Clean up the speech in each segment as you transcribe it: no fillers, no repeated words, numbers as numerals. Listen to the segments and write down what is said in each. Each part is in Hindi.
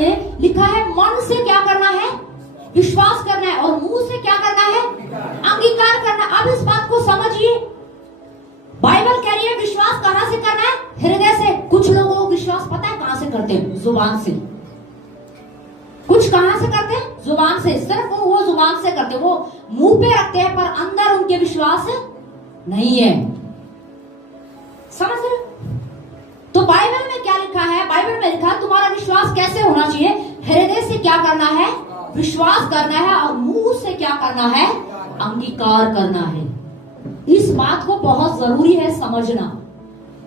में लिखा है मन से क्या करना है, विश्वास करना है, और मुंह से क्या करना है, अंगीकार करना। अब इस बात को समझिए, बाइबल कह रही है विश्वास कहां से करना है, हृदय से। कुछ लोगों को विश्वास पता है कहां से करते हैं, जुबान से। कुछ कहां से करते हैं, जुबान से। सिर्फ वो जुबान से करते हैं, वो मुंह पे रखते हैं पर अंदर उनके विश्वास नहीं है। समझ रहे? तो बाइबल में क्या लिखा है, बाइबल में लिखा तुम्हारा विश्वास कैसे होना चाहिए, हृदय से क्या करना है, विश्वास करना है, और मुंह से क्या करना है, अंगीकार करना है। इस बात को बहुत जरूरी है समझना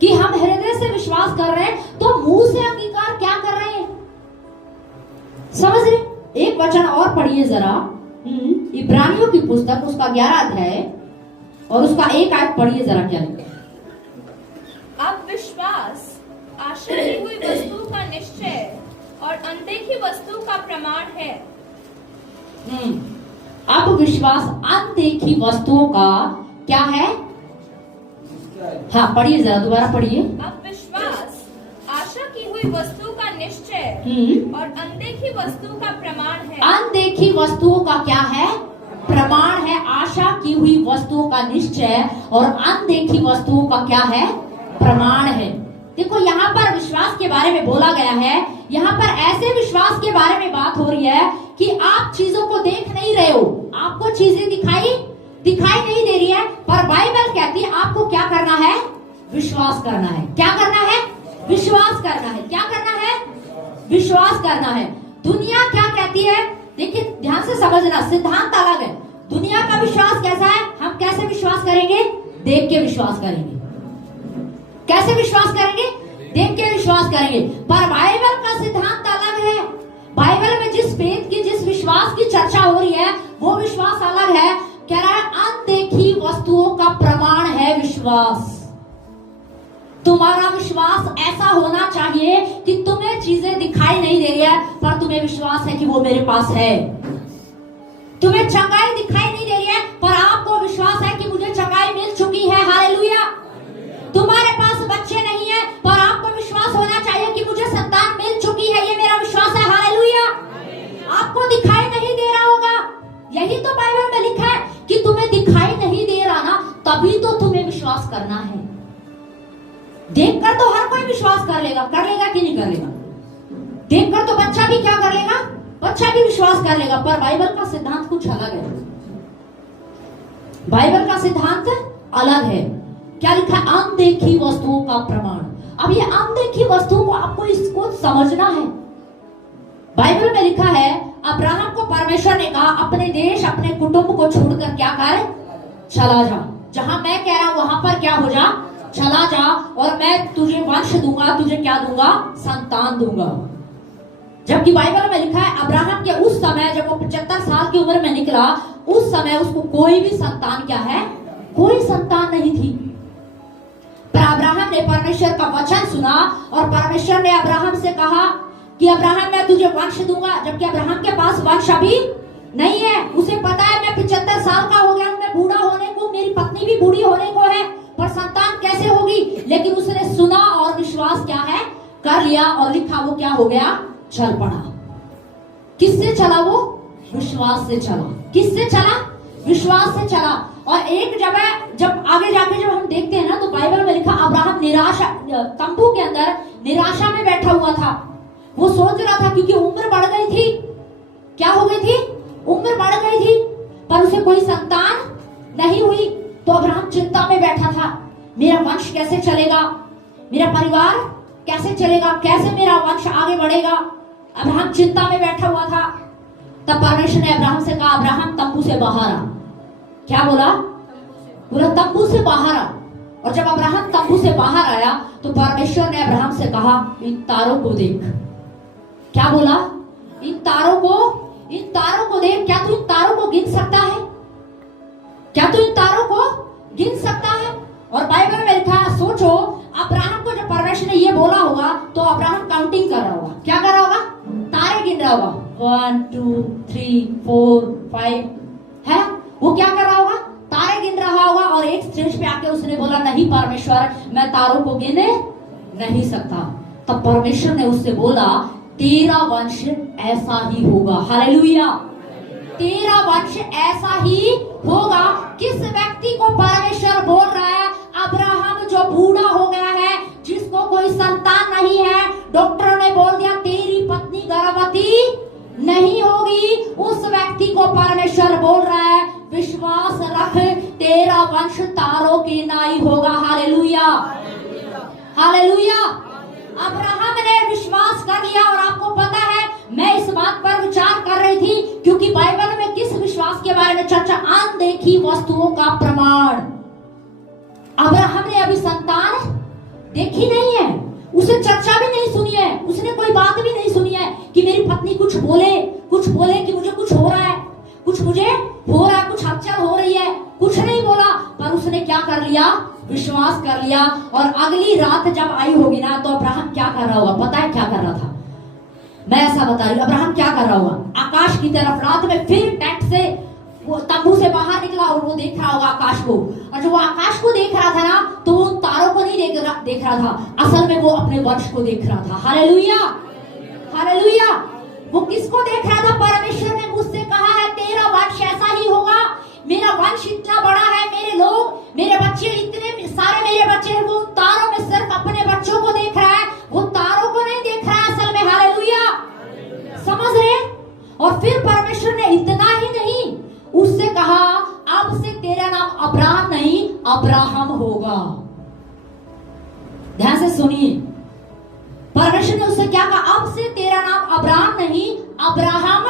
कि हम हृदय से विश्वास कर रहे हैं तो मुंह से अंगीकार क्या कर रहे हैं। समझ रहे? एक वचन और पढ़िए जरा, इब्रानियों की पुस्तक उसका 11 अध्याय और उसका 1 आयत पढ़िए जरा, क्या लिखा। अब विश्वास आशा की हुई वस्तु का निश्चय और अनदेखी वस्तु का प्रमाण है। अब विश्वास अनदेखी वस्तुओं का क्या है, हाँ पढ़िए जरा, दोबारा पढ़िए। अब विश्वास आशा की हुई वस्तु का निश्चय और अनदेखी वस्तु का प्रमाण है। अनदेखी वस्तुओं का क्या है, प्रमाण है। आशा की हुई वस्तुओं का निश्चय और अनदेखी वस्तुओं का क्या है, प्रमाण है। देखो यहाँ पर विश्वास के बारे में बोला गया है, यहाँ पर ऐसे विश्वास के बारे में बात हो रही है कि आप चीजों को देख नहीं रहे हो, आपको चीजें दिखाई नहीं दे रही है, पर बाइबल कहती है आपको क्या करना है, विश्वास करना है। क्या करना है, विश्वास करना है। क्या करना है, विश्वास करना है। दुनिया क्या कहती है, देखिए ध्यान से समझना, सिद्धांत अलग है। दुनिया का विश्वास कैसा है, हम कैसे विश्वास करेंगे, देख के विश्वास करेंगे। कैसे विश्वास करेंगे, देख के विश्वास करेंगे। पर बाइबल का सिद्धांत अलग है। बाइबल में जिस फेथ की, जिस विश्वास की चर्चा हो रही है, वो विश्वास अलग है। कह रहा है अनदेखी वस्तुओं का प्रमाण है विश्वास। तुम्हारा विश्वास ऐसा होना चाहिए कि तुम्हें चीजें दिखाई नहीं दे रही है, पर तुम्हें विश्वास है कि वो मेरे पास है। तुम्हें चंगाई दिखाई नहीं दे रही है, पर आपको विश्वास है कि मुझे चंगाई मिल चुकी है। हालेलुया। तुम्हारे पास बच्चे नहीं है, पर आपको विश्वास होना चाहिए कि मुझे संतान मिल चुकी है, ये मेरा विश्वास है। हालेलुया। आपको दिखाई नहीं दे रहा होगा, यही तो बाइबल में लिखा है कि तुम्हें दिखाई नहीं दे रहा ना, तभी तो तुम्हें विश्वास करना है। देखकर तो हर कोई विश्वास कर लेगा कि नहीं कर लेगा। देखकर तो बच्चा भी क्या कर लेगा, बच्चा भी विश्वास कर लेगा। पर बाइबल का सिद्धांत कुछ अलग है। बाइबल का सिद्धांत अलग है। क्या लिखा है, अनदेखी वस्तुओं का प्रमाण। अब ये अनदेखी वस्तुओं को आपको इसको समझना है। बाइबल में लिखा है अब्राहम को परमेश्वर ने कहा अपने देश, अपने कुटुंब को छोड़कर क्या कर, चला जा। जहां मैं कह रहा हूं वहां पर क्या हो जा, चला जा, और मैं तुझे वंश दूंगा, तुझे क्या दूंगा, संतान दूंगा। जबकि बाइबल में लिखा है अब्राहम के उस समय, जब वो 75 साल की उम्र में निकला, उस समय उसको कोई भी संतान क्या है, कोई संतान नहीं थी। पर अब्राहम ने परमेश्वर का वचन सुना और परमेश्वर ने अब्राहम से कहा कि अब्राहम मैं तुझे वंश दूंगा। जबकि अब्राहम के पास वंश अभी नहीं है। उसे पता है मैं 75 साल का हो गया हूं, मैं बूढ़ा होने को, मेरी पत्नी भी बूढ़ी होने को है, पर संतान कैसे होगी। लेकिन उसने सुना और विश्वास क्या है, कर लिया, और लिखा वो क्या हो गया, चल पड़ा। किससे चला वो, विश्वास से चला। किससे चला, विश्वास से चला। और एक जब आगे जाके जब हम देखते हैं ना, तो बाइबल में लिखा अब्राहम निराशा, तंबू के अंदर निराशा में बैठा हुआ था। वो सोच रहा था क्योंकि उम्र बढ़ गई थी। क्या हो गई थी, उम्र बढ़ गई थी, पर उसे कोई संतान नहीं हुई। तो अब्राहम चिंता में बैठा था, मेरा वंश कैसे चलेगा, मेरा परिवार कैसे चलेगा, कैसे मेरा वंश आगे बढ़ेगा। अब्राहम चिंता में बैठा हुआ था। तब परमेश्वर ने अब्राहम से कहा अब्राहम तंबू से बाहर आ। क्या बोला, बोला तंबू से बाहर आ। और जब अब्राहम तंबू से बाहर आया तो परमेश्वर ने अब्राहम से कहा इन तारों को देख। क्या बोला, इन तारों को देख। क्या तू इन तारों को गिन सकता है, क्या तू इन तारों को गिन सकता है। और बाइबल में लिखा है, सोचो अब्राहम को जब परमेश्वर ने ये बोला होगा तो अब्राहम काउंटिंग कर रहा होगा। क्या कर रहा होगा, तारे गिन रहा होगा, 1 2 3 4 5 है। वो क्या कर रहा होगा, तारे गिन रहा होगा। और एक स्टेज पे आके उसने बोला नहीं परमेश्वर, मैं तारों को गिन नहीं सकता। तब परमेश्वर ने उससे बोला तेरा वंश ऐसा ही होगा। हालेलुया। तेरा वंश ऐसा ही होगा। किस व्यक्ति को परमेश्वर बोल रहा है? अब्राहम जो बूढ़ा हो गया है, जिसको कोई संतान नहीं है, डॉक्टर ने बोल दिया तेरी पत्नी गर्भवती नहीं होगी, उस व्यक्ति को परमेश्वर बोल रहा है विश्वास रख, तेरा वंश तारों के नाई होगा। Hallelujah, hallelujah. अब्राहम ने विश्वास कर लिया। और आपको पता है, मैं इस बात पर विचार कर रही थी क्योंकि बाइबल में किस विश्वास के बारे में चर्चा? अनदेखी वस्तुओं का प्रमाण। अब्राहम ने अभी संतान देखी नहीं है, उसे चर्चा भी नहीं सुनी है, उसने कोई बात भी नहीं सुनी है कि मेरी पत्नी कुछ बोले कि मुझे कुछ हो रहा है, कुछ मुझे हो रहा है, कुछ हलचल हो रही है, कुछ नहीं बोला। पर उसने क्या कर लिया? विश्वास कर लिया। और अगली रात जब आई होगी ना, तो अब्राहम क्या कर रहा होगा? पता है क्या कर रहा था? मैं ऐसा बता रही हूँ, अब्राहम क्या कर रहा होगा? आकाश की तरफ रात में फिर टेंट से, वो तंबू से बाहर निकला और वो देख रहा होगा आकाश को। और जब वो आकाश को देख रहा था ना, तो वो तारों को नहीं देख रहा था, असल में वो अपने वंश को देख रहा था। Hallelujah, hallelujah. वो किसको देख रहा था? परमेश्वर ने मुझसे कहा है तेरा वंश ऐसा ही होगा, मेरा वंश इतना बड़ा है, मेरे लोग, मेरे बच्चे इतने सारे मेरे बच्चे हैं। वो तारों में सिर्फ अपने बच्चों को देख रहा है, वो तारों को नहीं देख रहा है असल में। हालेलुया, समझ रहे? और फिर परमेश्वर ने इतना ही नहीं, उससे कहा अब से तेरा नाम अब्राहम नहीं अब्राहम होगा। ध्यान से सुनिए, परमेश्वर ने उससे क्या कहा? अब से तेरा नाम अब्राहम नहीं अब्राहम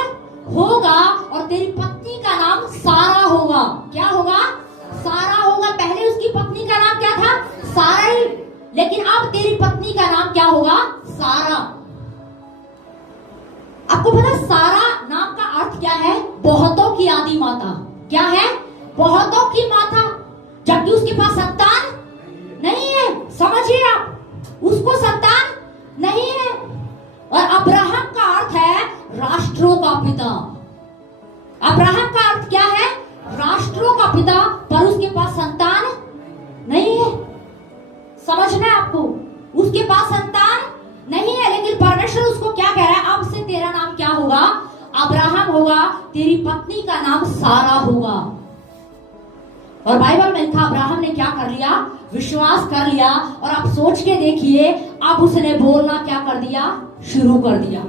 होगा, और तेरी पत्नी का नाम सारा होगा। क्या होगा? सारा होगा। पहले उसकी पत्नी का नाम क्या था? सारा ही, लेकिन अब तेरी पत्नी का नाम क्या होगा? सारा। आपको पता सारा नाम का अर्थ क्या है? बहुतों की आदि माता। क्या है? बहुतों की माता। जबकि उसके पास संतान नहीं है। समझिए आप, उसको संतान नहीं है। और अब्राहम का अर्थ है राष्ट्रों का पिता। अब्राहम का अर्थ क्या है? राष्ट्रों का पिता। पर उसके पास संतान नहीं है। समझना है आपको, उसके पास संतान नहीं है। लेकिन परमेश्वर उसको क्या कह रहा है? अब से तेरा नाम क्या होगा? अब्राहम होगा, तेरी पत्नी का नाम सारा होगा। और बाइबल में लिखा अब्राहम ने क्या कर लिया? विश्वास कर लिया। और आप सोच के देखिए, अब उसने बोलना क्या कर दिया? शुरू कर दिया।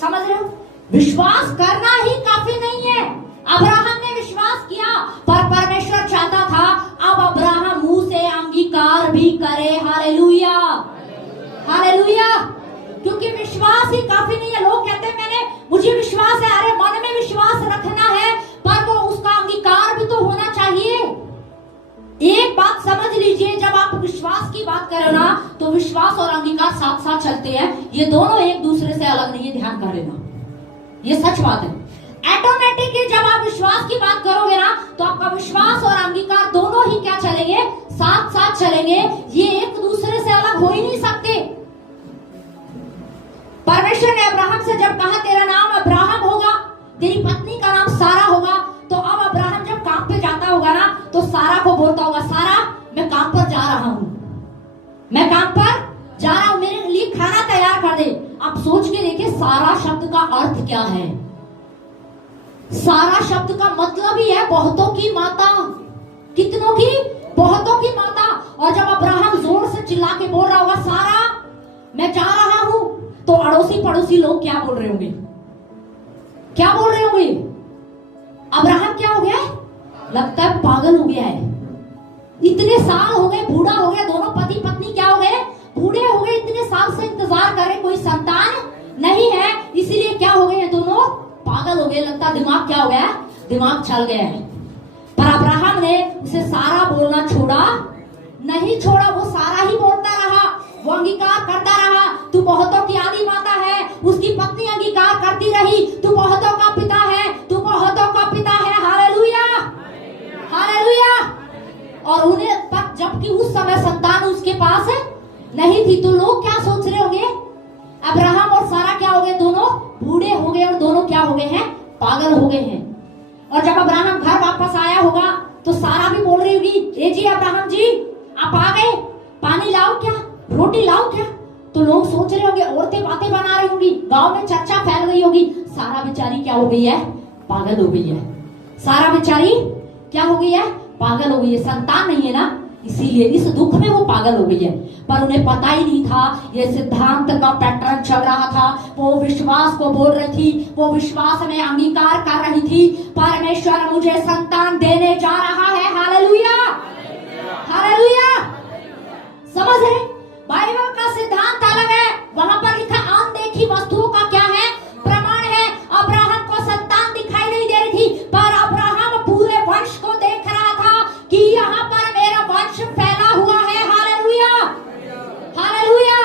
समझ रहे हो? विश्वास करना ही काफी नहीं है। अब्राहम ने विश्वास किया, पर परमेश्वर चाहता था अब अब्राहम मुंह से अंगीकार भी करे। Hallelujah, hallelujah. क्योंकि विश्वास ही काफी नहीं है। लोग कहते हैं मुझे विश्वास है, अरे मन में विश्वास रखना है, पर वो उसका अंगीकार भी तो होना चाहिए। एक बात समझ लीजिए, जब आप विश्वास की बात करो ना, तो विश्वास और अंगीकार साथ साथ चलते हैं। ये दोनों एक दूसरे से अलग नहीं है, ध्यान कर लेना, ये सच बात है। ऑटोमेटिकली जब आप विश्वास की बात करोगे ना, तो आपका विश्वास और अंगीकार दोनों ही क्या चलेंगे? साथ साथ चलेंगे। ये एक दूसरे से अलग हो ही नहीं सकते। परमेश्वर ने अब्राहम से जब कहा तेरा नाम अब्राहम होगा, तेरी पत्नी का नाम सारा होगा, तो अब अब्राहम जब काम पे जाता होगा ना, तो सारा को बोलता होगा सारा मैं काम पर जा रहा हूं, मैं काम पर जा रहा हूं, मेरे लिए खाना तैयार कर दे। आप सोच के देखिए सारा शब्द का अर्थ क्या है? सारा शब्द का मतलब ही है बहुतों की माता। कितनों की? बहुतों की माता। और जब अब्राहम जोर से चिल्ला के बोल रहा होगा सारा मैं जा रहा हूं, तो अड़ोसी पड़ोसी लोग क्या बोल रहे होंगे? क्या बोल रहे होंगे? अब्राहम क्या हो गया है? लगता है पागल हो गया है। इतने साल हो गए, बूढ़ा हो गया, दोनों पति पत्नी क्या हो गए? बूढ़े हो गए। इतने साल से इंतजार कर रहे, कोई संतान नहीं है, इसीलिए क्या हो गए हैं? दोनों पागल हो गए। लगता है दिमाग क्या हो गया? दिमाग चल गया है। पर अब्राहम ने उसे सारा बोलना छोड़ा नहीं, छोड़ा। वो सारा ही बोलता रहा, वो अंगीकार करता रहा, तू बहुतों की आदि माता है। उसकी पत्नी अंगीकार करती रही, तू बहुतों का पिता है, तू बहुतों का पिता है। Hallelujah, hallelujah. और उन्हें तक, जबकि उस समय संतान उसके पास नहीं थी, तो लोग क्या सोच रहे होंगे? अब्राहम और सारा क्या हो गए? दोनों बूढ़े हो गए और दोनों क्या हो गए हैं? पागल हो गए हैं। और जब अब्राहम घर वापस आया होगा, तो सारा भी बोल रही होगी ए जी अब्राहम जी आप आ गए, पानी लाओ क्या, रोटी लाओ क्या? तो तो लोग सोच रहे होंगे, औरतें बातें बना रही होंगी, गांव में चर्चा फैल गई होगी, सारा बेचारी क्या हो गई है, पागल हो गई है। सारा बेचारी क्या हो गई है, पागल हो गई है, संतान नहीं है ना, इसीलिए इस दुख में वो पागल हो गई है। पर उन्हें पता ही नहीं था ये सिद्धांत का पैटर्न चल रहा था। वो विश्वास को बोल रही थी, वो विश्वास में अंगीकार कर रही थी, परमेश्वर मुझे संतान देने जा रहा है। Hallelujah, hallelujah. समझ रहे, बाइबल का सिद्धांत अलग है। वहां पर लिखा अनदेखी वस्तुओं का क्या है, प्रमाण है। अब्राहम को संतान दिखाई नहीं दे रही थी, पर अब्राहम पूरे वंश को देख रहा था कि यहाँ पर मेरा वंश फैला हुआ है। Hallelujah, hallelujah.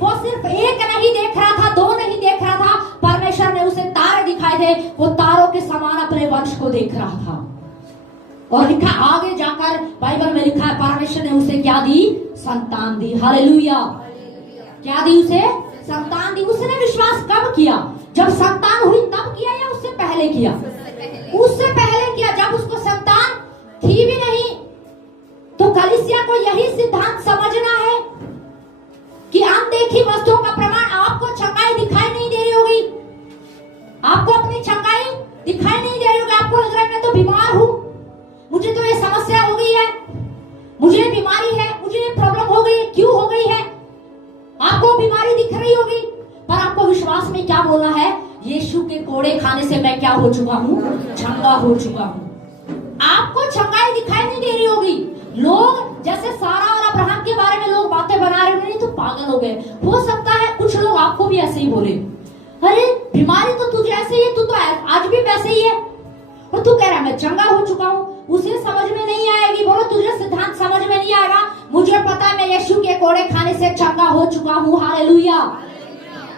वो सिर्फ एक नहीं देख रहा था, दो नहीं देख रहा था, परमेश्वर ने उसे तारे दिखाए थे, वो तारों के समान अपने वंश को देख रहा था। और लिखा आगे जाकर बाइबल में लिखा है, परमेश्वर ने उसे क्या दी, संतान दी। हालेलुया, क्या दी उसे, संतान दी। उसने विश्वास कब किया, जब संतान हुई तब किया या उससे पहले किया, उससे पहले किया, जब उसको संतान थी भी नहीं। तो कलीसिया को यही सिद्धांत समझना है कि अनदेखी वस्तुओं का प्रमाण। आपको चंगाई दिखाई नहीं दे रही होगी, आपको अपनी चंगाई दिखाई नहीं दे रही होगी, आपको लग रहा है मैं तो बीमार हूं, मुझे तो ये समस्या हो गई है, मुझे बीमारी है, मुझे ये प्रॉब्लम हो गई है। क्यों हो गई है, आपको बीमारी दिख रही होगी, पर आपको विश्वास में क्या बोलना है, यीशु के कोड़े खाने से मैं क्या हो चुका हूं, चंगा हो चुका हूं। आपको चंगाई दिखाई नहीं दे रही होगी। लोग जैसे सारा और अब्राहम के बारे में लोग बातें बना रहे होंगे, नहीं तो पागल हो गए। हो सकता है कुछ लोग आपको भी ऐसे ही बोले, अरे बीमारी तो तुझे ऐसे ही है, तू तो आज भी वैसे ही है, और तू कह रहा है मैं चंगा हो चुका हूं। उसे समझ में नहीं आएगी। बोलो तुझे सिद्धांत समझ में नहीं आएगा, मुझे पता है मैं यीशु के कोड़े खाने से चंगा हो चुका हूं। Hallelujah,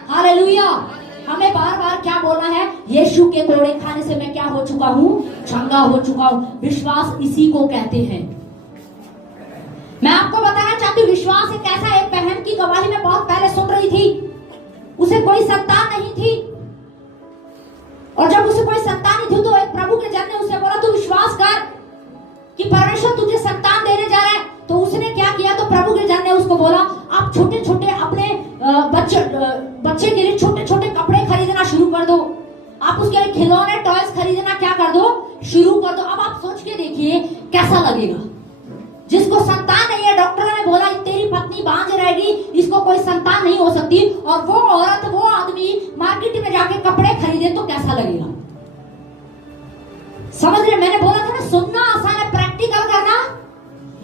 hallelujah. हमें बार बार क्या बोलना है, यीशु के कोड़े खाने से मैं क्या हो चुका हूं, चंगा हो चुका हूं। विश्वास इसी को कहते हैं। मैं आपको बताना चाहती हूँ, विश्वास एक ऐसा, एक बहन की गवाही में बहुत पहले सुन रही थी, उसे कोई संतान नहीं थी, और जब उसे कोई संतान नहीं थी तो एक प्रभु के जन ने उसे बोला तू विश्वास कर कि परमेश्वर तुझे संतान देने जा रहा है। तो उसने क्या किया, तो प्रभु के जन ने उसको बोला आप छोटे छोटे अपने बच्चे के लिए छोटे छोटे कपड़े खरीदना शुरू कर दो, आप उसके लिए खिलौने टॉयज खरीदना क्या कर दो, शुरू कर दो। अब आप सोच के देखिए कैसा लगेगा। जिसको संतान नहीं है, डॉक्टर ने बोला तेरी पत्नी बांझ रहेगी, इसको कोई संतान नहीं हो सकती, और वो औरत, वो आदमी मार्केट में जाके कपड़े खरीदे तो कैसा लगेगा। समझ रहे, मैंने बोला था ना, सुनना आसान है, प्रैक्टिकल करना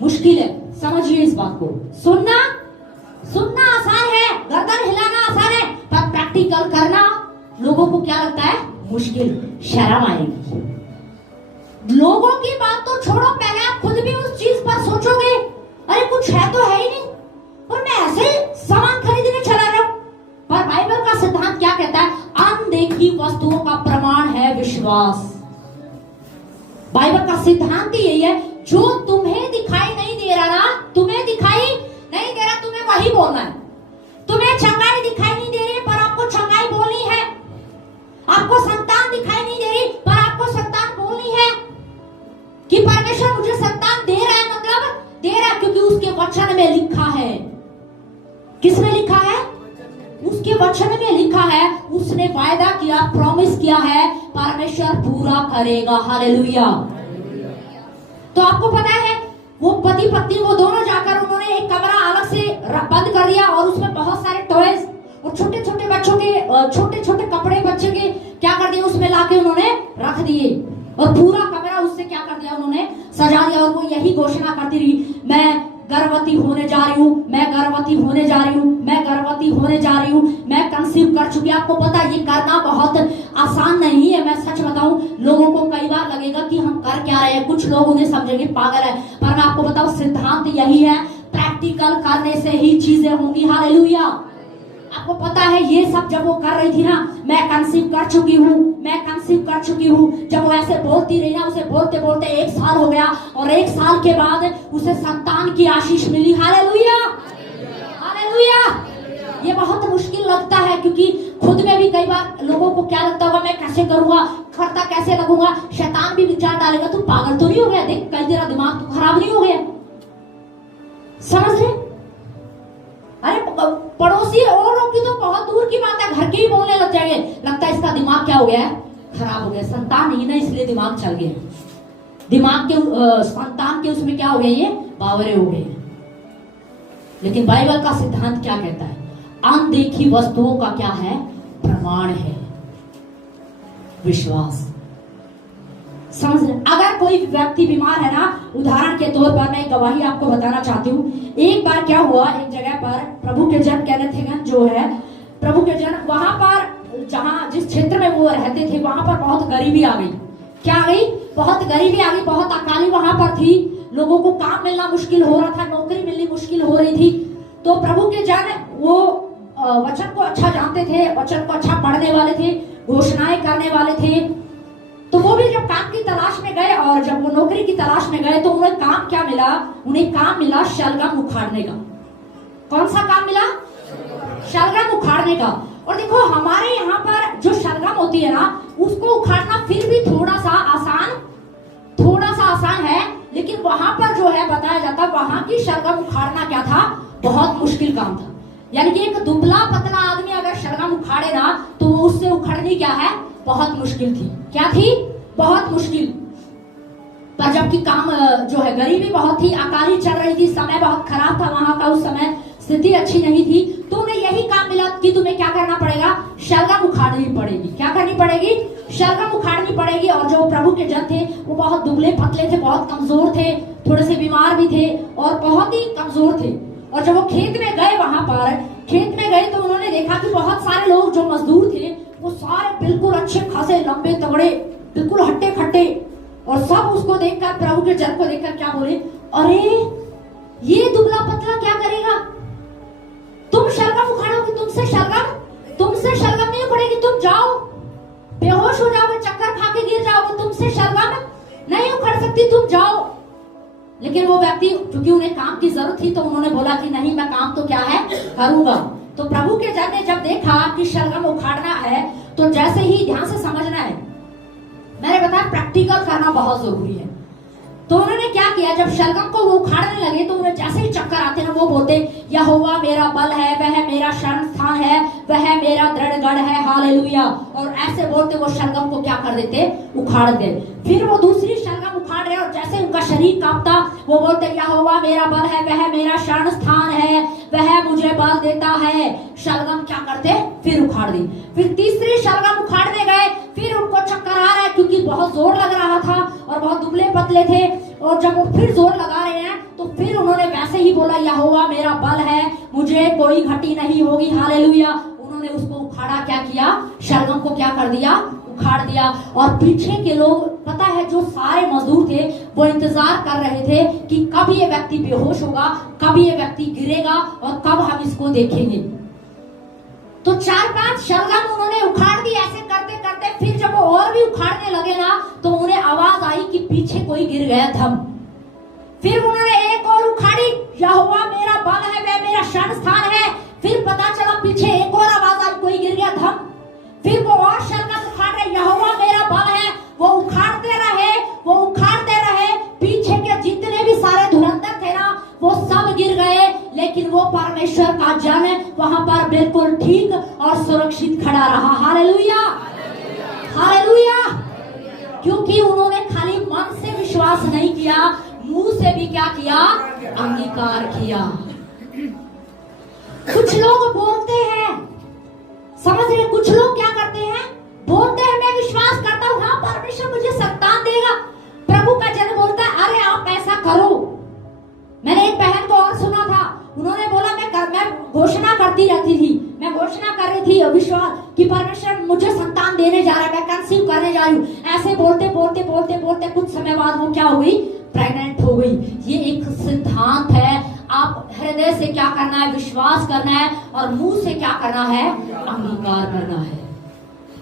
मुश्किल है। समझिए इस बात को, सुनना आसान है, गर्दन हिलाना आसान है, पर प्रैक्टिकल करना लोगों को क्या लगता है, मुश्किल, शर्म आएगी। लोगों की बात तो छोड़ो, पहले आप खुद भी उस चीज पर सोचोगे, अरे कुछ है तो है ही नहीं, और मैं ऐसे सामान खरीदने चला रहा हूं। पर बाइबल का सिद्धांत क्या कहता है, अनदेखी वस्तुओं का प्रमाण है विश्वास। बाइबल का सिद्धांत यही है, जो तुम्हें दिखाई नहीं दे रहा ना, तुम्हें दिखाई नहीं दे रहा, तुम्हें वही बोलना है। तुम्हें चंगाई दिखाई नहीं दे रही, पर आपको चंगाई बोलनी है। आपको संतान दिखाई नहीं दे रही, पर आपको संतान बोलनी है कि परमेश्वर मुझे संतान दे रहा है, मतलब दे रहा है, क्योंकि उसके वचन में लिखा है। किसमें लिखा है, उसके वचन में लिखा है। उसने वायदा किया, प्रॉमिस किया है, परमेश्वर पूरा करेगा। हालेलुया। तो आपको पता है, वो पति पत्नी वो दोनों जाकर उन्होंने एक कमरा अलग से बंद कर दिया, और उसमें बहुत सारे टॉयज और छोटे छोटे बच्चों के छोटे छोटे कपड़े बच्चे के क्या कर दिए, उसमें लाके उन्होंने रख दिए, और पूरा कमरा उससे क्या कर दिया, उन्होंने सजा दिया। और वो यही घोषणा करती रही, मैं गर्भवती होने जा रही हूँ, मैं गर्भवती होने जा रही हूँ, मैं गर्भवती होने जा रही हूँ, मैं कंसीव कर चुकी। आपको पता है ये करना बहुत आसान नहीं है। मैं सच बताऊं, लोगों को कई बार लगेगा कि हम कर क्या रहे हैं, कुछ लोग उन्हें समझेंगे पागल है, पर मैं आपको बताऊं सिद्धांत यही है, प्रैक्टिकल करने से ही चीजें होंगी। हालेलुया। आपको पता है ये सब जब वो कर रही थी ना, मैं कंसीव कर चुकी हूँ, मैं कंसीव कर चुकी हूँ, जब वो ऐसे बोलती रही ना, उसे बोलते बोलते 1 साल हो गया, और 1 साल के बाद उसे संतान की आशीष मिली। Hallelujah, hallelujah. ये बहुत मुश्किल लगता है, क्योंकि खुद में भी कई बार लोगों को क्या लगता होगा, मैं कैसे करूंगा, करता कैसे लगूंगा। शैतान भी विचार डालेगा, तू पागल तो नहीं हो गया, देख कहीं तेरा दिमाग तो खराब नहीं हो गया। समझ रहे, अरे पड़ोसी क्या हो गया है, खराब हो गया। संतान ही ना, इसलिए दिमाग चल गया, दिमाग के संतान के उसमें क्या हो गया, ये बावरे हो गए। लेकिन बाइबल का सिद्धांत क्या कहता है, अनदेखी वस्तुओं का क्या है, प्रमाण है विश्वास। समझ रहे? अगर कोई व्यक्ति बीमार है ना, उदाहरण के तौर पर मैं गवाही आपको बताना चाहती हूँ। एक बार क्या हुआ, एक जगह पर प्रभु के जन केनेथ हेगन जो है, प्रभु के जन, वहां पर जहां जिस क्षेत्र में वो रहते थे वहां पर बहुत गरीबी आ गई। क्या आ गई, बहुत गरीबी आ गई, बहुत अकाली वहां पर थी, लोगों को काम मिलना मुश्किल हो रहा था, नौकरी मिलनी मुश्किल हो रही थी। तो प्रभु के जन वो वचन को अच्छा जानते थे, वचन को अच्छा पढ़ने वाले थे, घोषणाएं करने वाले थे। तो वो भी जब काम की तलाश में गए और जब वो नौकरी की तलाश में गए तो उन्हें काम क्या मिला, उन्हें काम मिला शलगम उखाड़ने का। कौन सा काम मिला, शलगम उखाड़ने का। और देखो हमारे यहाँ पर जो शलगम होती है ना, उसको उखाड़ना फिर भी थोड़ा सा आसान है, लेकिन वहां पर जो है बताया जाता, वहां की शलगम उखाड़ना क्या था, बहुत मुश्किल काम था। यानी कि एक दुबला पतला आदमी अगर शलगम उखाड़े ना तो उससे उखड़नी क्या है, बहुत मुश्किल थी। क्या थी, बहुत मुश्किल। पर जबकि काम जो है, गरीबी बहुत थी, अकाली चल रही थी, समय बहुत खराब था वहां का, उस समय स्थिति अच्छी नहीं थी, तो उन्हें यही काम मिला कि तुम्हें क्या करना पड़ेगा, शलगम उखाड़नी पड़ेगी। क्या करनी पड़ेगी, शलगम उखाड़नी पड़ेगी। और जो प्रभु के जन थे वो बहुत दुबले पतले थे, बहुत कमजोर थे, थोड़े से बीमार भी थे और बहुत ही कमजोर थे। और जब वो खेत में गए, वहां पर खेत में गए तो उन्होंने देखा कि बहुत सारे लोग जो मजदूर थे वो सारे बिल्कुल अच्छे खासे लंबे तगड़े, बिल्कुल हट्टे खट्टे, और सब उसको देखकर, प्रभु के जन को देखकर क्या बोले, अरे ये दुबला पतला क्या करेगा, तुम शलगम उखाड़ोगे, तुमसे शलगम नहीं उखड़ेगी, तुम जाओ, बेहोश हो जाओगे, चक्कर खा के गिर जाओगे, तुमसे शलगम नहीं उखड़ सकती, तुम जाओ। लेकिन वो व्यक्ति, क्योंकि उन्हें काम की जरूरत थी, तो उन्होंने बोला कि नहीं, मैं काम तो क्या है, करूंगा। तो प्रभु के जन ने जब देखा कि शलगम उखाड़ना है, तो जैसे ही, ध्यान से समझना है, मैंने बताया प्रैक्टिकल करना बहुत जरूरी है। तो उन्होंने क्या किया, जब शलगम को वो उखाड़ने लगे तो उन्हें जैसे ही चक्कर आते हैं वो बोलते, यहोवा मेरा बल है, वह मेरा शरण स्थान है, वह मेरा दृढ़ गढ़ है, हालेलुया। और ऐसे बोलते वो शलगम को क्या कर देते, उखाड़ दे। फिर वो दूसरी शलगम उखाड़ रहे और जैसे उनका शरीर कांपता, वो बोलते, यहोवा मेरा बल है, वह मेरा शरण स्थान है, वह मुझे बल देता है। शलगम क्या करते, फिर उखाड़ दी। फिर तीसरी शलगम उखाड़ने गए, फिर उनको चक्कर आ रहा है क्योंकि बहुत जोर लग रहा था और बहुत दुबले पतले थे। और जब वो फिर जोर लगा रहे हैं तो फिर उन्होंने वैसे ही बोला, यहोवा मेरा बल है, मुझे कोई घटी नहीं होगी, हालेलुया। उन्होंने उसको उखाड़ा, क्या किया, शलगम को क्या कर दिया, उखाड़ दिया। और पीछे के लोग, पता है, जो सारे मजदूर थे वो इंतजार कर रहे थे कि कब ये व्यक्ति बेहोश होगा, कब ये व्यक्ति गिरेगा और कब हम इसको देखेंगे। तो 4-5 शलगम उन्होंने उखाड़ दी। ऐसे करते करते फिर जब वो और भी उखाड़ने लगे ना, तो उन्हें आवाज आई कि पीछे कोई गिर गया, थम। फिर उन्होंने एक और उखाड़ी, यहोवा मेरा बल है, वह मेरा शरण स्थान है। फिर पता चला पीछे एक और आवाज आई, कोई गिर गया, थम। फिर वो और शलगम उखाड़ रहे, यहोवा मेरा बल है। वो उखाड़ते रहे, पीछे के जितने भी सारे धुरंधर थे ना, वो सब गिर गए, लेकिन वो परमेश्वर का जन वहां पर बिल्कुल ठीक और सुरक्षित खड़ा रहा। Hallelujah, hallelujah. क्योंकि उन्होंने खाली मन से विश्वास नहीं किया, मुंह से भी क्या किया, अंगीकार किया। कुछ लोग बोलते हैं, समझ रहे, कुछ लोग क्या करते हैं, बोलते हैं मैं विश्वास करता हूं, हाँ परमेश्वर मुझे संतान देगा। प्रभु का जन बोलता है, अरे आप ऐसा करो। मैंने एक बहन को और सुना था, उन्होंने बोला मैं घोषणा करती रहती थी, मैं घोषणा कर रही थी विश्वास कि परमेश्वर मुझे संतान देने जा रहा है, मैं कंसीव करने जा रही हूँ। ऐसे बोलते कुछ समय बाद वो क्या हुई, प्रेग्नेंट हो गई। ये एक सिद्धांत है, आप हृदय से क्या करना है, विश्वास करना है, और मुंह से क्या करना है, अंगीकार करना है।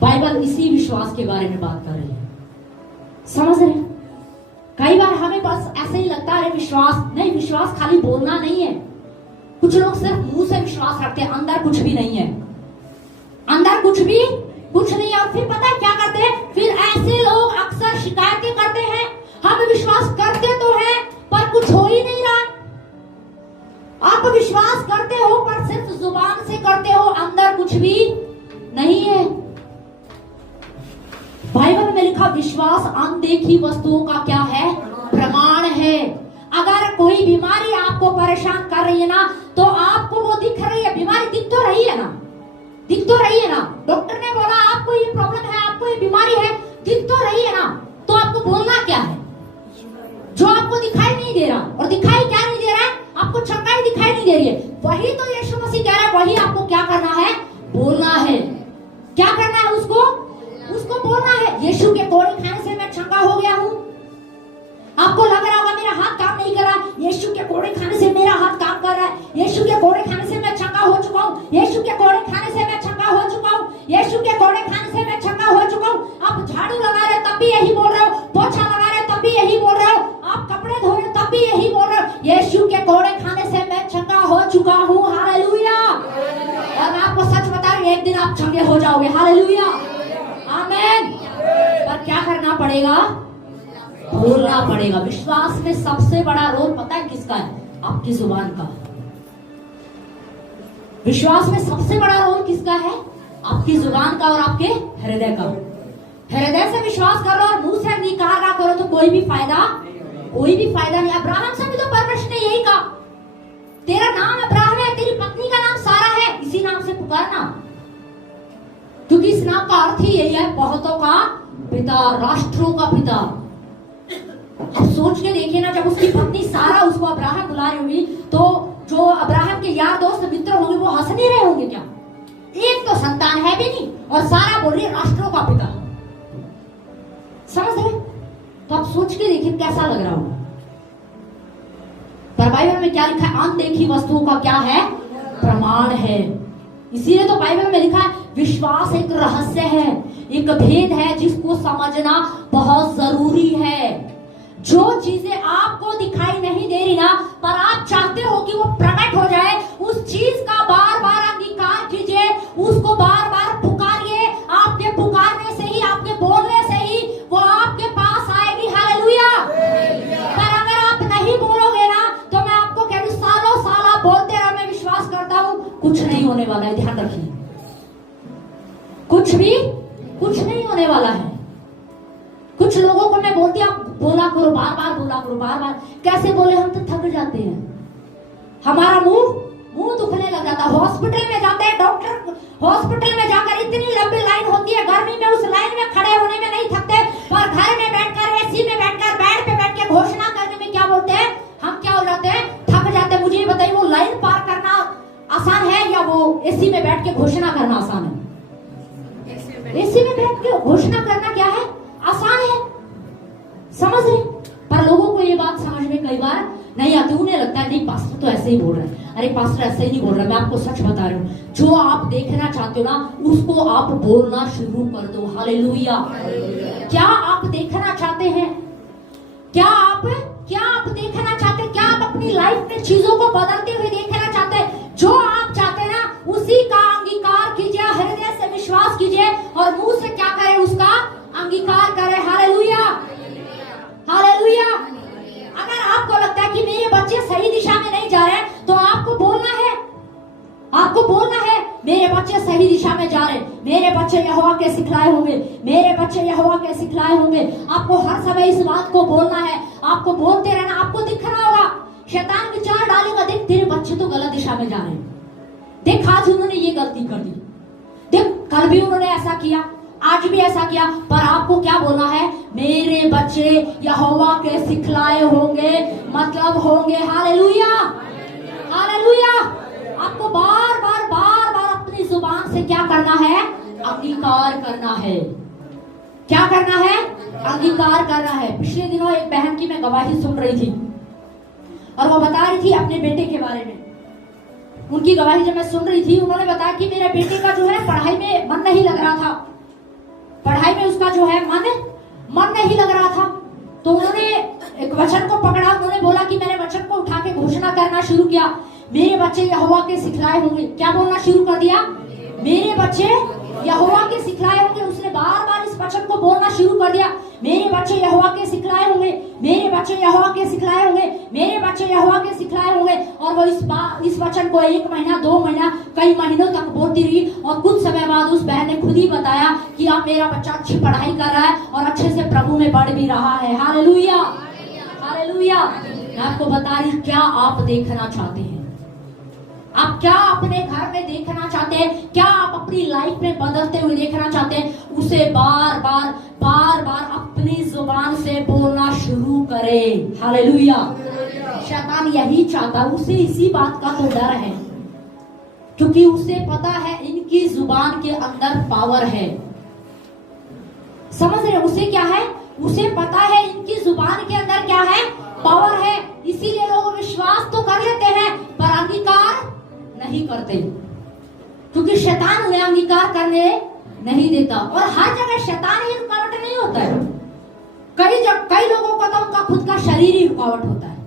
बाइबल इसी विश्वास के बारे में बात कर रही है, समझ रहे हैं। कई बार हमें बस ऐसे ही लगता है विश्वास नहीं, विश्वास खाली बोलना नहीं है। कुछ लोग सिर्फ मुंह से विश्वास रखते हैं, अंदर कुछ भी नहीं है, अंदर कुछ नहीं है। और फिर पता है क्या करते हैं, फिर ऐसे लोग अक्सर शिकायतें करते हैं, हम विश्वास करते तो हैं पर कुछ हो ही नहीं रहा। आप विश्वास करते हो पर सिर्फ जुबान से करते हो, अंदर कुछ भी नहीं है। अनदेखी वस्तुओं का क्या है? प्रमाण है। अगर कोई बीमारी आपको परेशान कर रही है ना, तो आपको वो दिख रही है, बीमारी दिख तो रही है ना, दिख तो रही है ना। डॉक्टर ने बोला आपको ये प्रॉब्लम है, आपको ये बीमारी है, दिख तो रही है ना, तो आपको बोलना क्या है? जो आपको दिखाई नहीं दे रहा, और दिखाई क्या नहीं दे रहा है? आपको चंगाई दिखाई नहीं दे रही है, वही तो यीशु मसीह कह रहा है, वही आपको क्या करना है? बोलना है। क्या करना है? उसको बोलना है। यीशु के कोड़े खाने से मैं चंगा हो गया हूँ। आपको लग रहा होगा मेरा हाथ काम नहीं कर रहा, यीशु के कोड़े खाने से मेरा हाथ काम कर रहा है, यीशु के कोड़े खाने से मैं चंगा हो चुका हूँ, यीशु के कोड़े खाने से मैं चंगा हो चुका हूँ, यीशु के कोड़े खाने से मैं चंगा हो चुका हूँ। आप झाड़ू लगा रहे हो तब भी यही बोल रहे हो, पोछा लगा रहे हो तब भी यही बोल रहे हो, आप कपड़े धो रहे हो तब भी यही बोल रहे हो, यीशु के कोड़े खाने से मैं चंगा हो चुका हूँ। हालेलुया। और मैं आपको सच बता रही हूँ, एक दिन आप चंगे हो जाओगे। हालेलुया, आमीन। पर क्या करना पड़ेगा? बोलना पड़ेगा। विश्वास में सबसे बड़ा रोल पता है किसका है? आपकी जुबान का। विश्वास में सबसे बड़ा रोल किसका है? आपकी जुबान का और आपके हृदय का। हृदय से विश्वास कर लो और मुंह से अंगीकार ना करो तो कोई भी फायदा नहीं। अब्राहम से भी तो परमेश्वर ने यही कहा, तेरा नाम अब्राहम है, तेरी पत्नी का नाम सारा है, इसी नाम से पुकारना, क्योंकि इस नाम का अर्थ ही यही है, बहुतों का पिता, राष्ट्रों का पिता। अब सोच के देखिए ना, जब उसकी पत्नी सारा उसको अब्राहम बुला रही होगी, तो जो अब्राहम के यार दोस्त मित्र होंगे वो हंस नहीं रहे होंगे क्या? एक तो संतान है भी नहीं और सारा बोल रही है राष्ट्रों का पिता। समझ रहे? तो आप सोच के देखिए कैसा लग रहा होगा। पर बाइबल में क्या लिखा है? अनदेखी वस्तुओं का क्या है? प्रमाण है। इसीलिए तो बाइबल में लिखा है विश्वास एक रहस्य है, एक भेद है जिसको समझना बहुत जरूरी है। जो चीजें आपको दिखाई नहीं दे रही ना, पर आप चाहते हो कि वो प्रकट हो जाए, उस चीज का बार बार अंगीकार कीजिए, उसको बार बार पुकारिए। आपके पुकारने से ही, आपके बोलने से ही वो आपके पास आएगी। हालेलुया। पर अगर आप नहीं बोलोगे ना, तो मैं आपको कह दूं, सालों साल आप बोलते रहो मैं विश्वास करता हूं, कुछ नहीं होने वाला है। ध्यान रखिए, कुछ नहीं होने वाला है। कुछ लोगों को मैं बोलती हूँ बोला करो, बार बार बोला करो, बार बार। कैसे बोले? हम तो थक जाते हैं, हमारा मुंह दुखने लग जाता है। हॉस्पिटल में जाते हैं, डॉक्टर हॉस्पिटल में जाकर इतनी लंबी लाइन होती है, गर्मी में उस लाइन में खड़े होने में नहीं थकते, पर घर में बैठकर, एसी में बैठकर, बेड पे बैठ के घोषणा करने में क्या बोलते हैं? हम क्या हो जाते हैं? थक जाते हैं। मुझे ये बताइए, वो लाइन पार करना आसान है या वो एसी में बैठ के घोषणा करना आसान है? एसी में बैठ के घोषणा करना क्या है? आसान है। समझ रहे? पर लोगों को ये बात समझ में कई बार नहीं आती। उन्हें लगता है नहीं पास्टर तो ऐसे ही बोल रहे हैं। अरे पास्टर ऐसे ही नहीं बोल रहा, मैं आपको सच बता रही हूँ, जो आप देखना चाहते हो ना, उसको आप बोलना शुरू कर दो। हालेलुया। क्या आप देखना चाहते हैं? क्या आप देखना चाहते हैं? क्या आप अपनी लाइफ में चीजों को बदलते हुए देखना चाहते हैं? जो आप चाहते हैं ना, उसी का अंगीकार कीजिए, हृदय से विश्वास कीजिए और मुंह से क्या करें? उसका अंगीकार करें। Hallelujah, hallelujah. अगर आपको लगता है कि मेरे बच्चे सही दिशा में नहीं जा रहे, तो आपको बोलना है, मेरे बच्चे सही दिशा में जा रहे, मेरे बच्चे यहोवा के सिखलाए होंगे, मेरे बच्चे यहोवा के सिखलाए होंगे। आपको हर समय इस बात को बोलना है, आपको बोलते रहना। आपको दिख रहा होगा, शैतान विचार डालेगा, देख तेरे बच्चे तो गलत दिशा में जा रहे हैं, देख आज उन्होंने ये गलती कर दी, देख कल भी उन्होंने ऐसा किया, आज भी ऐसा किया। पर आपको क्या बोलना है? मेरे बच्चे यहोवा के सिखलाए होंगे, मतलब होंगे। Hallelujah, hallelujah. आपको बार बार अपनी जुबान से क्या करना है? अंगीकार करना है। क्या करना है? अंगीकार करना है। पिछले दिनों एक बहन की मैं गवाही सुन रही थी और वो बता रही थी अपने बेटे के बारे में। उनकी गवाही जब मैं सुन रही थी, उन्होंने बताया कि मेरे बेटे का जो है पढ़ाई में मन नहीं लग रहा था, पढ़ाई में उसका जो है मन नहीं लग रहा था। तो उन्होंने एक वचन को पकड़ा, उन्होंने बोला कि मैंने वचन को उठा के घोषणा करना शुरू किया, मेरे बच्चे यहोवा के सिखलाए होंगे। क्या बोलना शुरू कर दिया? मेरे बच्चे यहोवा के सिखलाए होंगे। उसने बार बार इस वचन को बोलना शुरू कर दिया। मेरे बच्चे यहोवा के सिखलाए होंगे, मेरे बच्चे यहोवा के सिखलाए होंगे, मेरे बच्चे यहोवा के सिखलाए होंगे। और वो इस वचन को 1 महीना 2 महीना कई महीनों तक बोलती रही और कुछ समय बाद उस बहन ने खुद ही बताया कि अब मेरा बच्चा अच्छी पढ़ाई कर रहा है और अच्छे से प्रभु में बढ़ भी रहा है। Hallelujah, hallelujah. मैं आपको बता रही, क्या आप देखना चाहते हैं? आप क्या अपने घर में देखना चाहते हैं? क्या आप अपनी लाइफ में बदलते हुए देखना चाहते हैं? उसे बार बार अपनी जुबान से बोलना शुरू करें। हालेलुया। शैतान यही चाहता, उसे इसी बात का तो डर है, क्योंकि उसे पता है इनकी जुबान के अंदर पावर है। समझ रहे? उसे क्या है? उसे पता है इनकी जुबान के अंदर क्या है? पावर है। इसीलिए लोग विश्वास तो कर लेते हैं पर अंगीकार नहीं करते, क्योंकि शैतान उन्हें अंगीकार करने नहीं देता। और हर जगह शैतान ही रुकावट नहीं होता है। कई लोगों का तो उनका खुद का शरीर ही रुकावट होता है।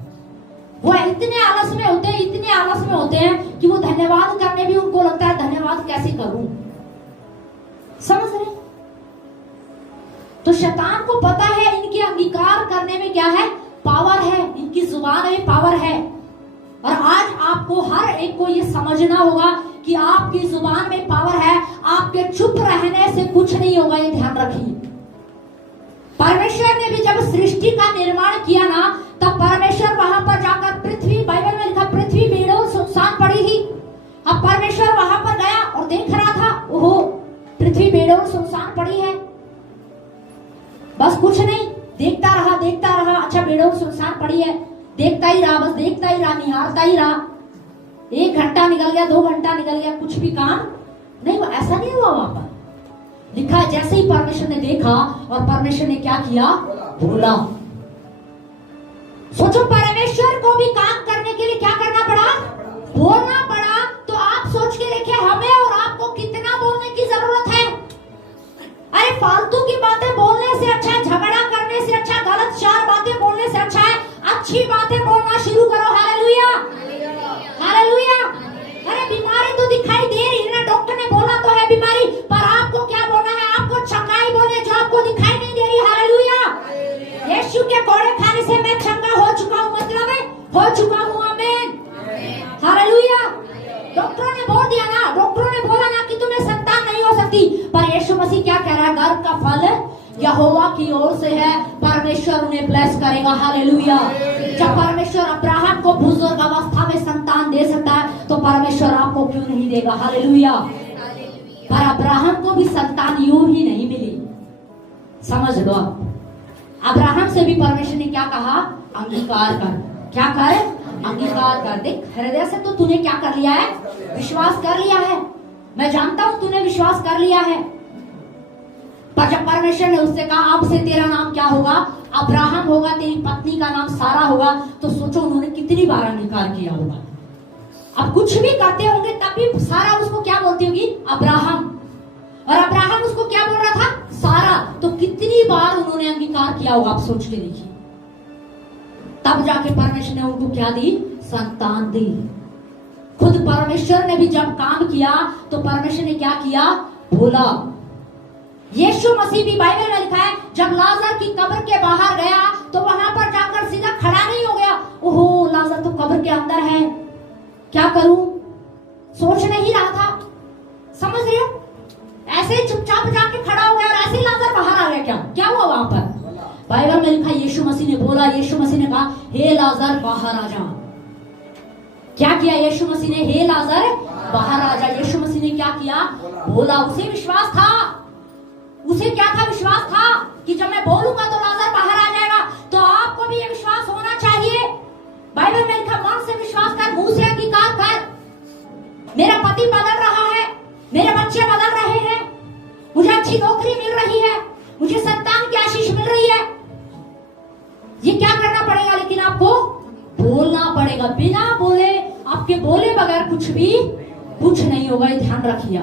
वो इतने आलस में होते हैं, इतने आलस में होते हैं कि वो धन्यवाद करने भी उनको लगता है धन्यवाद कैसे करूं। समझ रहे? तो शैतान को पता है इनके अंगीकार करने में क्या है? पावर है। इनकी जुबान में पावर है। और आज आपको हर एक को ये समझना होगा कि आपकी जुबान में पावर है। आपके चुप रहने से कुछ नहीं होगा, ये ध्यान रखिए। परमेश्वर ने भी जब सृष्टि का निर्माण किया ना, तब परमेश्वर वहां पर जाकर पृथ्वी, बाइबल में लिखा पृथ्वी बेडौल सुनसान पड़ी थी। अब परमेश्वर वहां पर गया और देख रहा था, ओहो पृथ्वी बेडौल सुनसान पड़ी है। बस कुछ नहीं, देखता रहा। अच्छा बेडौल सुनसान पड़ी है, देखता ही रहा, बस देखता ही रहा, निहारता ही रहा। 1 घंटा निकल गया, 2 घंटा निकल गया, कुछ भी काम नहीं हुआ। ऐसा नहीं हुआ। वहां पर लिखा है जैसे ही परमेश्वर ने देखा और परमेश्वर ने क्या किया? बोला। सोचो, परमेश्वर को भी काम करने के लिए क्या करना पड़ा? बोलना पड़ा। तो आप सोच के देखिए, हमें और आपको कितना बोलने की जरूरत है। अरे फालतू की बातें बोलने से अच्छा, झगड़ा करने से अच्छा, गलत 4 बातें बोलने से अच्छा है अच्छी बातें बोलना शुरू करो। Hallelujah, hallelujah. अरे बीमारी तो दिखाई दे रही है ना, डॉक्टर ने बोला तो है बीमारी, पर आपको क्या बोलना है? आपको चंगाई बोलनी है जो आपको दिखाई नहीं दे रही। हालेलुया। यीशु के कोड़े खाने से मैं चंगा हो चुका हूँ, मतलब है हो चुका हूँ। आमीन, हालेलुया। डॉक्टरों ने बोल दिया ना, डॉक्टरों ने बोला ना कि तुम्हें संतान नहीं हो सकती, पर यीशु मसीह क्या कह रहा है? गर्भ का फल यहोवा की ओर से है, परमेश्वर उन्हें ब्लेस करेगा। हालेलुया। जब परमेश्वर अब्राहम को बुजुर्ग अवस्था में संतान दे सकता है, तो परमेश्वर आपको क्यों नहीं देगा? हालेलुया। पर अब्राहम को भी संतान यूं ही नहीं मिली, समझ लो। अब्राहम से भी परमेश्वर ने क्या कहा? अंगीकार कर। क्या कर? अंगीकार कर। देख, हृदय से तो तूने क्या कर लिया है? विश्वास कर लिया है। मैं जानता हूं तूने विश्वास कर लिया है। पर जब परमेश्वर ने उससे कहा अब से तेरा नाम क्या होगा? अब्राहम होगा, तेरी पत्नी का नाम सारा होगा, तो सोचो उन्होंने कितनी बार अंगीकार किया होगा। अब कुछ भी करते होंगे तब भी सारा उसको क्या बोलती होगी? अब्राहम। और अब्राहम उसको क्या बोल रहा था? सारा। तो कितनी बार उन्होंने अंगीकार किया होगा, आप सोच के देखिए। तब जाके परमेश्वर ने उनको क्या दी? संतान दी। खुद परमेश्वर ने भी जब काम किया तो परमेश्वर ने क्या किया? बोला। यीशु मसीह भी बाइबल में लिखा है, जब लाजर की कब्र के बाहर गया तो वहां पर जाकर सीधा खड़ा नहीं हो गया, ओहो लाजर तो कब्र के अंदर है, क्या करूं? सोच नहीं रहा था। समझ रहे हो? ऐसे ही चुपचाप जाके खड़ा हो गया और ऐसे ही लाजर बाहर आ गया। क्या हुआ वहां पर? बाइबल में लिखा यीशु मसीह ने बोला, यीशु मसीह ने कहा हे लाजर बाहर आ जा। क्या किया यीशु मसीह ने? हे लाजर बाहर आ जा। यीशु मसीह ने क्या किया? बोला। उसे विश्वास था। उसे क्या था? विश्वास था कि जब मैं बोलूंगा तो लाजर बाहर आ जाएगा। तो आपको भी ये विश्वास होना चाहिए। बाइबल में लिखा मन से विश्वास कर, मुंह से अंगीकार कर। मेरा पति बदल रहा है, मेरे बच्चे बदल रहे हैं, मुझे अच्छी नौकरी मिल रही है, मुझे संतान की आशीष मिल रही है। ये क्या करना पड़ेगा? लेकिन आपको बोलना पड़ेगा। बिना बोले, आपके बोले बगैर कुछ नहीं होगा। ये ध्यान रखिए।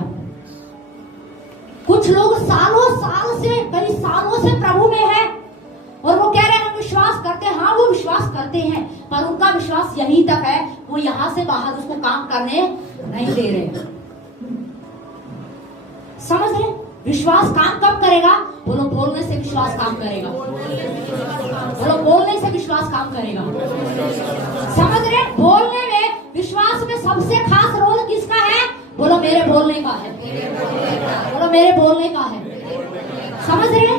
कुछ लोग कई सालों से प्रभु में है और वो कह रहे हैं हम विश्वास करते हैं। हाँ, वो विश्वास करते हैं, पर उनका विश्वास यहीं तक है, वो यहां से बाहर उसको काम करने नहीं दे रहे। समझ रहे? विश्वास काम कब करेगा? बोलो बोलने से विश्वास काम करेगा। बोलो बोलने से विश्वास काम करेगा। समझ रहे? बोलने में, विश्वास में सबसे खास रोल किसका है? बोलो मेरे बोलने का है। बोलो मेरे बोलने का है। समझ रहे?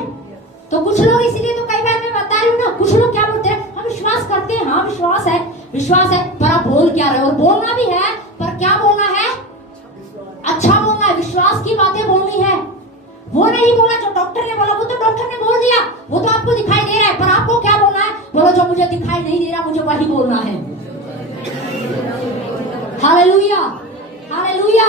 तो कुछ लोग, इसीलिए तो कई बार मैं बता रही हूँ ना, कुछ लोग क्या बोलते हैं, हम विश्वास करते हैं, हाँ विश्वास है, पर आप बोल क्या रहे हो? और बोलना भी है, पर क्या बोलना है? अच्छा बोलना है, विश्वास की बातें बोलनी है। वो नहीं बोला जो डॉक्टर ने बोला, वो तो डॉक्टर ने बोल दिया, वो तो आपको दिखाई दे रहा है, पर आपको क्या बोलना है? बोलो जो मुझे दिखाई नहीं दे रहा, मुझे वही बोलना है। Hallelujah, hallelujah.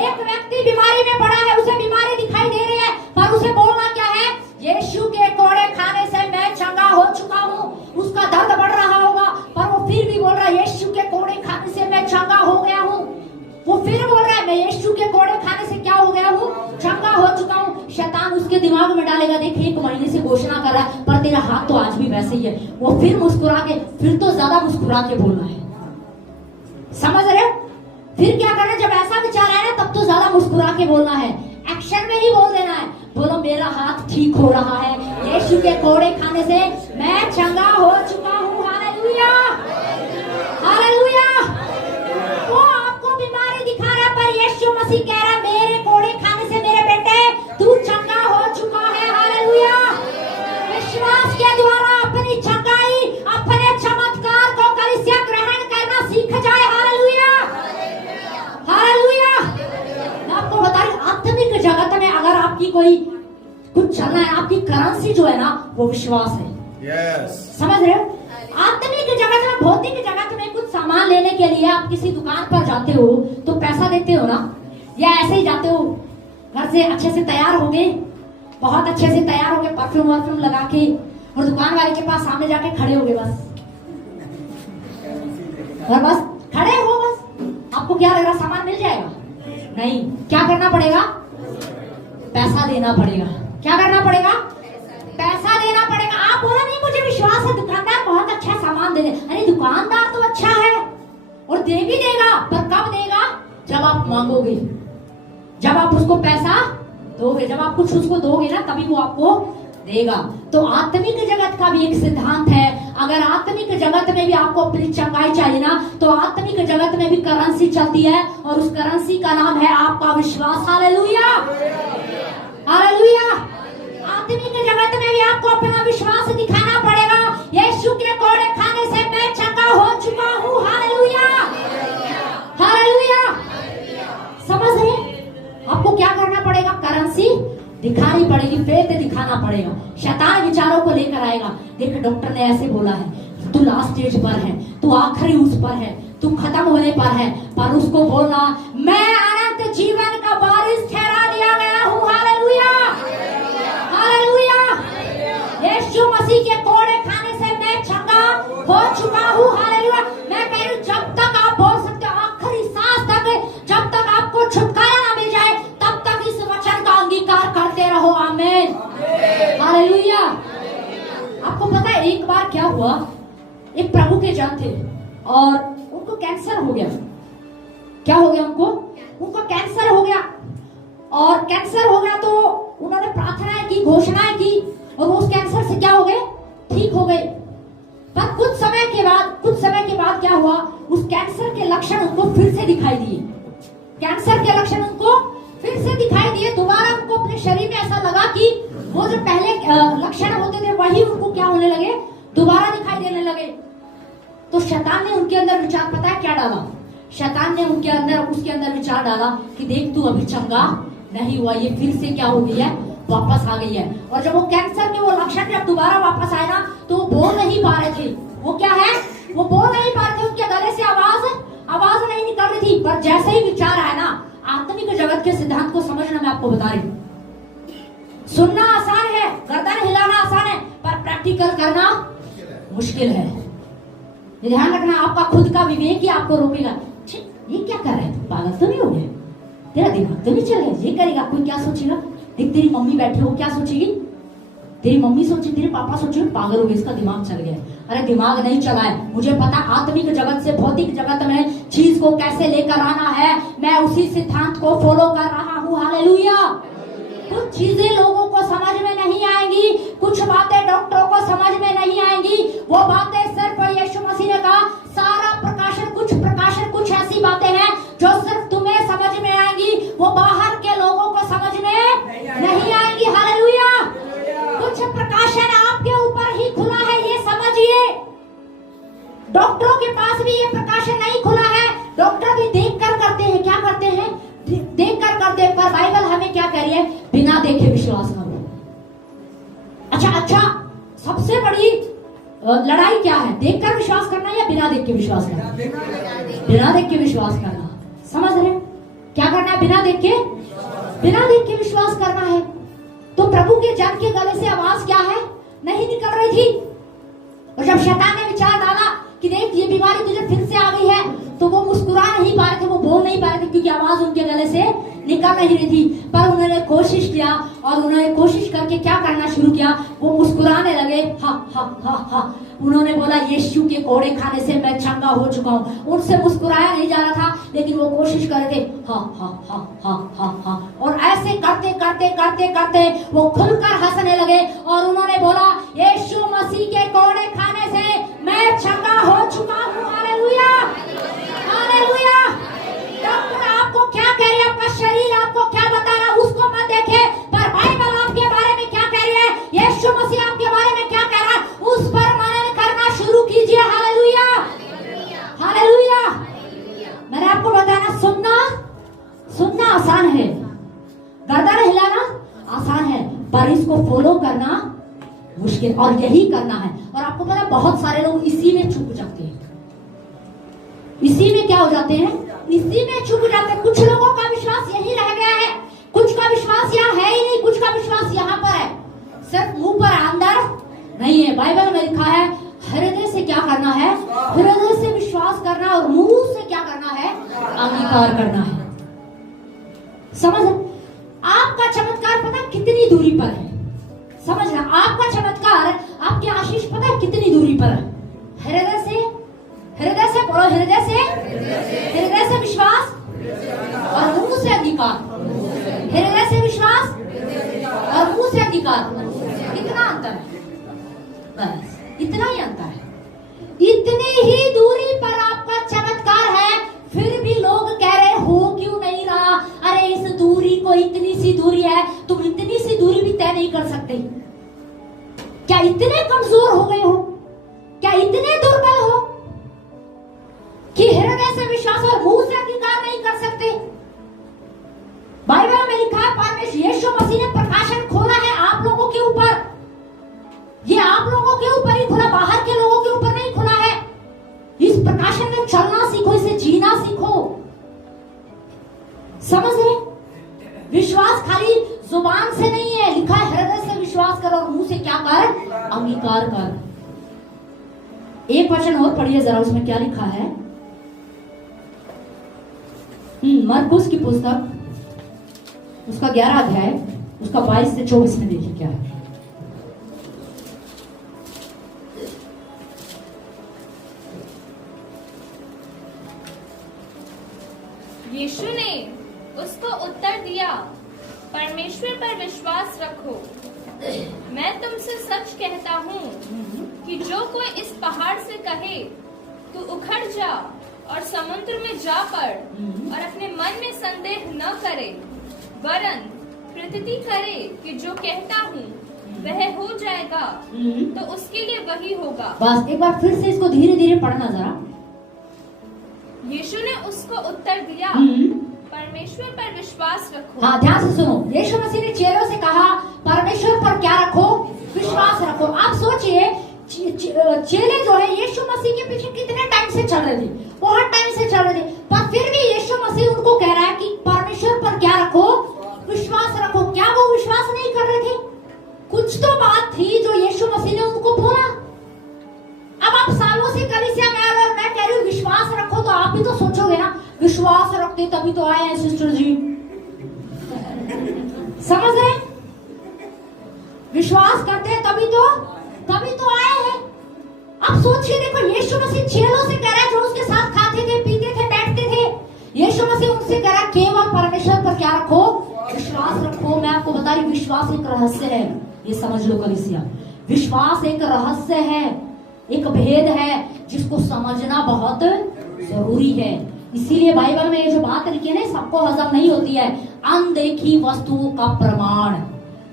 एक व्यक्ति बीमारी में पड़ा है, उसे बीमारी दिखाई दे रही है, पर उसे बोलना क्या है? यीशु के कोड़े खाने से मैं चंगा हो चुका हूँ। उसका दर्द बढ़ रहा होगा, पर वो फिर भी बोल रहा है यीशु के कोड़े खाने से मैं चंगा हो गया हूँ। वो फिर बोल रहा है मैं यीशु के कोड़े खाने से क्या हो गया हूँ? चंगा हो चुका हूँ। शैतान उसके दिमाग में डालेगा, देखिए 1 महीने से घोषणा कर रहा है, पर तेरा हाथ तो आज भी वैसे ही है। वो फिर मुस्कुरा के, फिर तो ज्यादा मुस्कुरा के बोलना है। समझ रहे? फिर क्या करना? जब ऐसा विचार आए ना, तब तो ज्यादा मुस्कुरा के बोलना है, एक्शन में ही बोल देना है। बोलो मेरा हाथ ठीक हो रहा है, यीशु के कोड़े खाने से मैं चंगा हो चुका हूँ। Hallelujah, hallelujah. वो आपको बीमारी दिखा रहा है, पर यीशु मसीह कह रहा है मेरे कोड़े खाने से मेरे बेटे तू चंगा हो चुका है। हालेलुया। विश्वास के द्वारा अपनी चंगाई, अपने चमत्कार को कलीसिया ग्रहण करना सीख जाए। Hallelujah, hallelujah. मैं आपको बता रही, आत्मिक जगत में अगर आपकी कोई कुछ चलना है, आपकी करेंसी जो है ना, वो विश्वास है। yes. समझ रहे हो? आत्मिक जगत में, भौतिक जगत में कुछ सामान लेने के लिए आप किसी दुकान पर जाते हो तो पैसा देते हो ना, या ऐसे ही जाते हो घर से अच्छे से तैयार हो गए, बहुत अच्छे से तैयार हो गए, परफ्यूम वर्फ्यूम लगा के, और दुकान वाले के पास सामने जाके खड़े हो गए, बस खड़े हो, बस आपको क्या लग रहा सामान मिल जाएगा? नहीं, क्या करना पड़ेगा? पैसा देना पड़ेगा। क्या करना पड़ेगा? पैसा देना पड़ेगा। आप बोला नहीं मुझे विश्वास है दुकानदार बहुत अच्छा सामान दे दे। अरे दुकानदार तो अच्छा है और दे भी देगा, पर कब देगा? जब आप मांगोगे, जब आप उसको पैसा दोगे, जब आप कुछ उसको दोगे ना, तभी वो आपको देगा। तो आत्मिक जगत का भी एक सिद्धांत है, अगर आत्मिक जगत में भी आपको अपनी चंगाई चाहिए ना, तो आत्मिक जगत में भी करेंसी चलती है, और उस करेंसी का नाम है आपका विश्वास। Hallelujah, hallelujah. आत्मिक जगत में भी आपको अपना विश्वास दिखाना पड़ेगा। यीशु के कोड़े खाने से मैं चंगा हो चुका हूँ। Hallelujah, hallelujah. समझ रहे? आपको क्या करना पड़ेगा? करेंसी दिखानी पड़ेगी, फेथ दिखाना पड़ेगा। शैतान विचारों को लेकर आएगा, देख डॉक्टर ने ऐसे बोला है, तू लास्ट स्टेज पर है, तू आखिरी उस पर है, तू खत्म होने पर है, पर उसको बोलना मैं अनंत जीवन का वारिस ठहरा दिया गया हूँ। Hallelujah, hallelujah. यीशु मसीह के कोड़े खाने से मैं चंगा हो चुका हूँ। हालेलुया। मैं कह रही हूँ, जब तक आप बोल सकते हो आखिरी सांस तक, जब तक आपको छुटकारा ना मिल जाए, तब तक इस वचन का अंगीकार करते रहो। आमीन, हालेलुया। आपको पता है एक बार क्या हुआ, एक प्रभु के जन थे और उनको कैंसर हो गया। क्या हो गया उनको? उनको कैंसर हो गया, और कैंसर हो गया तो उन्होंने प्रार्थनाएं की, घोषणाएं की, और उस कैंसर से क्या हो गए? ठीक हो गए। पर कुछ समय के बाद क्या हुआ, उस कैंसर के लक्षण उनको फिर से दिखाई दिए। कैंसर के लक्षण उनको फिर से दिखाई दिए। दोबारा उनको अपने शरीर में ऐसा लगा कि वो जो पहले लक्षण होते थे वही उनको क्या होने लगे, दोबारा दिखाई देने लगे। तो शैतान ने उनके अंदर विचार, पता है क्या डाला? शैतान ने उसके अंदर विचार डाला कि देख तू अभी चंगा नहीं हुआ, ये फिर से क्या हो गई है, वापस आ गई है। और जब वो कैंसर के वो लक्षण जब दोबारा वापस आए ना, तो वो बोल नहीं पा रहे थे। वो क्या है? वो बोल नहीं पा रहे थे, उनके गले से आवाज नहीं निकल रही थी। पर जैसे ही विचार आया ना, आत्मिक जगत के सिद्धांत को समझना मैं आपको बता रही हूँ। सुनना आसान है, गर्दन हिलाना आसान है, पर प्रैक्टिकल करना मुश्किल है। ध्यान रखना, आपका खुद का विवेक ही आपको रोकेगा। ये क्या कर रहे हैं, पागल तो नहीं हो गए, तेरा दिमाग तो नहीं चल गया, ये करेगा, कोई क्या सोचेगा? देख तेरी मम्मी बैठी हो, क्या सोचेगी? तेरी मम्मी सोचे, तेरे पापा सोचे पागल हो गए, इसका दिमाग चल गया। अरे दिमाग नहीं चला है, मुझे पता आत्मिक जगत से भौतिक जगत में चीज को कैसे लेकर आना है। मैं उसी सिद्धांत को फॉलो कर रहा हूँ। हालेलुया, कुछ चीजें लोगों को समझ में नहीं आएंगी, कुछ बातें डॉक्टरों को समझ में नहीं आएंगी। वो बातें सिर्फ यीशु मसीह ने कहा सारा प्रकाशन कुछ ऐसी बातें हैं जो सिर्फ तुम्हें समझ में आएंगी, वो बाहर के लोगों को समझ में नहीं आएंगी। हालेलुया। कुछ प्रकाशन आपके ऊपर ही खुला है, ये समझिए। डॉक्टरों के पास भी ये प्रकाशन नहीं खुला है। डॉक्टर भी देखकर करते हैं, क्या करते हैं? देखकर करते हैं। पर बाइबल हमें क्या कह रही है? बिना देखे विश्वास करो। अच्छा, सबसे बड़ी लड़ाई क्या है? देखकर विश्वास करना या बिना देख के विश्वास करना? बिना देख के विश्वास करना। समझ रहे? क्या करना है? बिना देख के विश्वास करना है। तो प्रभु के जन के गले से आवाज क्या है? नहीं निकल रही थी। और जब शैतान ने विचार डाला कि देख ये बीमारी तुझे फिर से आ गई है, तो वो मुस्कुरा नहीं पा रहे थे, वो बोल नहीं पा रहे थे, क्योंकि आवाज उनके गले से निकल नहीं रही थी। पर उन्होंने कोशिश किया, और उन्होंने कोशिश करके क्या करना शुरू किया? वो मुस्कुराने लगे। हा हा हा हा। उन्होंने बोला यीशु के कोड़े खाने से मैं चंगा हो चुका हूँ। उनसे मुस्कुराया नहीं जा रहा था, लेकिन वो कोशिश कर रहे थे। हा हा हा हा हा हा। और ऐसे करते करते करते करते वो खुलकर हंसने लगे, और उन्होंने बोला यीशु मसीह के कोड़े खाने से मैं चंगा हो चुका हूँ। Hallelujah, hallelujah. डॉक्टर आपको क्या कह रही है? आपका शरीर आपको क्या बता रहा है? उसको मत देखे, पर बाइबल आपके बारे में क्या कह रही है? यीशु मसीह आपके बारे में क्या कह रहा है? उस पर मनन करना शुरू कीजिए। Hallelujah, hallelujah. मैंने आपको बताया, सुनना आसान है, गर्दन हिलाना आसान है, पर इसको फॉलो करना मुश्किल, और यही करना है। और आपको पता है बहुत सारे लोग इसी में चूक जाते हैं। इसी में क्या हो जाते हैं? इसी में चूक जाते हैं। कुछ लोगों का विश्वास यही रह गया है, कुछ का विश्वास यहाँ है ही नहीं, कुछ का विश्वास यहाँ पर है, सिर्फ मुंह पर, अंदर नहीं है। बाइबल में लिखा है हृदय से क्या करना है? हृदय से विश्वास करना, और मुंह से क्या करना है? अंगीकार करना है। समझ? आपका चमत्कार पता कितनी दूरी पर है? समझना, आपका चमत्कार, आपकी आशीष पता है कितनी दूरी पर है? हृदय से बोलो, हृदय से विश्वास, और मुंह से अंगीकार। हृदय से विश्वास और मुंह से अंगीकार, कितना अंतर है? बस इतना ही अंतर है। इतनी ही दूरी पर आपका चमत्कार है, फिर भी लोग कह रहे हो क्यों नहीं रहा? अरे इस दूरी को, इतनी सी दूरी है, तुम इतनी सी दूरी भी तय नहीं कर सकते। क्या इतने कमजोर हो गए हो? क्या इतने दुर्बल हो कि हृदय से विश्वास और मुंह से अंगीकार नहीं कर सकते? बाइबल में लिखा है परमेश्वर यीशु मसीह ने प्रकाशन खोला है आप लोगों के ऊपर। ये आप लोगों के ऊपर ही खुला, बाहर के लोगों के ऊपर नहीं खुला है। इस प्रकाशन में चलना सीखो, इसे जीना सीखो। समझ रहे? विश्वास खाली जुबान से नहीं है, लिखा है हृदय से विश्वास कर और मुंह से क्या कर? अंगीकार कर। एक वचन और पढ़िए जरा, उसमें क्या लिखा है? मरकुस की पुस्तक, उसका 11 अध्याय, उसका 22 से 24 में देखिए क्या है। यीशु ने उसको उत्तर दिया, परमेश्वर पर विश्वास रखो। मैं तुमसे सच कहता हूँ कि जो कोई इस पहाड़ से कहे तू उखड़ जा और समुद्र में जा पड़, और अपने मन में संदेह न करे, वरन प्रतिति करे कि जो कहता हूँ वह हो जाएगा, तो उसके लिए वही होगा। बस एक बार फिर से इसको धीरे धीरे पढ़ना जरा। यीशु ने उसको उत्तर दिया, परमेश्वर पर विश्वास रखो। हाँ, ध्यान से सुनो। यीशु मसीह ने चेलों से कहा परमेश्वर पर क्या रखो? विश्वास रखो। आप सोचिए, चेले जो है यीशु मसीह के पीछे कितने टाइम से चल रहे थे? बहुत टाइम से चल रहे थे, पर फिर भी यीशु मसीह उनको कह रहा है कि परमेश्वर पर क्या रखो? विश्वास रखो। क्या वो विश्वास नहीं कर रहे थे? कुछ तो बात थी जो यीशु मसीह ने उनको बोला। अब आप सालों से कलीसिया में आ रहे, और मैं कह रही हूँ विश्वास रखो, तो आप भी तो सोचोगे ना विश्वास रखते तभी तो आए हैं सिस्टर जी। समझ रहे? विश्वास करते तभी तो आए हैं। अब सोचिए, देखो यीशु मसीह चेलों से कह रहा है जो उसके साथ खाते थे, पीते थे, बैठते थे। यीशु मसीह उनसे कह रहा है केवल परमेश्वर पर क्या रखो? विश्वास रखो। मैं आपको बता रही, विश्वास एक रहस्य है, ये समझ लो कलीसिया। विश्वास एक रहस्य है, एक भेद है जिसको समझना बहुत जरूरी है। इसीलिए बाइबल में ये जो बात लिखी है ना, सबको हजम नहीं होती है। अनदेखी वस्तुओं का प्रमाण,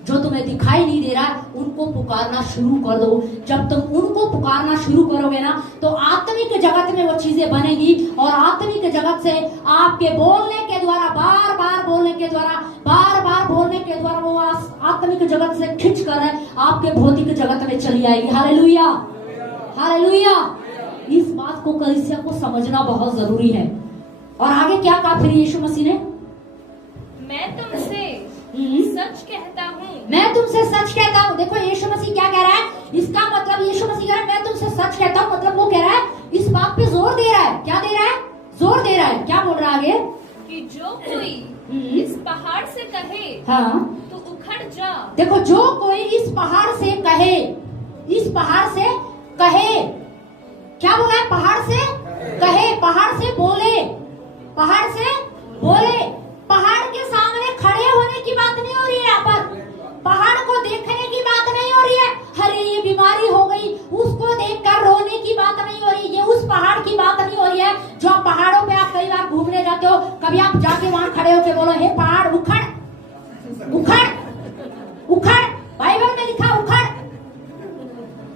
जो तुम्हें दिखाई नहीं दे रहा है उनको पुकारना शुरू कर दो। जब तुम उनको पुकारना शुरू करोगे ना, तो आत्मिक जगत में वो चीजें बनेगी, और आत्मिक जगत से आपके बोलने के द्वारा, बार बार बोलने के द्वारा, बार बार बोलने के द्वारा वो आत्मिक जगत से खिंच कर आपके भौतिक जगत में चली आएगी। Hallelujah, hallelujah. इस बात को कलीसिया को समझना बहुत जरूरी है। और आगे क्या कहा फिर यीशु मसीह ने? मैं तुमसे सच कहता हूँ, मैं तुमसे सच कहता हूँ। देखो यीशु मसीह क्या कह रहा है, इसका मतलब यीशु मसीह कह रहा है मैं तुमसे सच कहता हूँ, मतलब वो कह रहा है, इस बात पे जोर दे रहा है। क्या दे रहा है? जोर दे रहा है। क्या बोल रहा है आगे? कि जो कोई इस पहाड़ से कहे, हाँ, तो उखड़ जा। देखो, जो कोई इस पहाड़ से कहे, इस पहाड़ से कहे, क्या बोला है? पहाड़ से कहे, पहाड़ से बोले, पहाड़ से बोले। पहाड़ के सामने खड़े होने की बात नहीं हो रही है यहाँ पर, पहाड़ को देखने की बात नहीं हो रही है। अरे ये बीमारी हो गई, उसको देखकर रोने की बात नहीं हो रही, ये उस पहाड़ की बात नहीं हो रही है जो आप पहाड़ों पे आप कई बार घूमने जाते हो। कभी आप जाके वहां खड़े होके बोलो, हे पहाड़ उखड़, उखड़, उखड़। बाइबल में लिखा उखड़।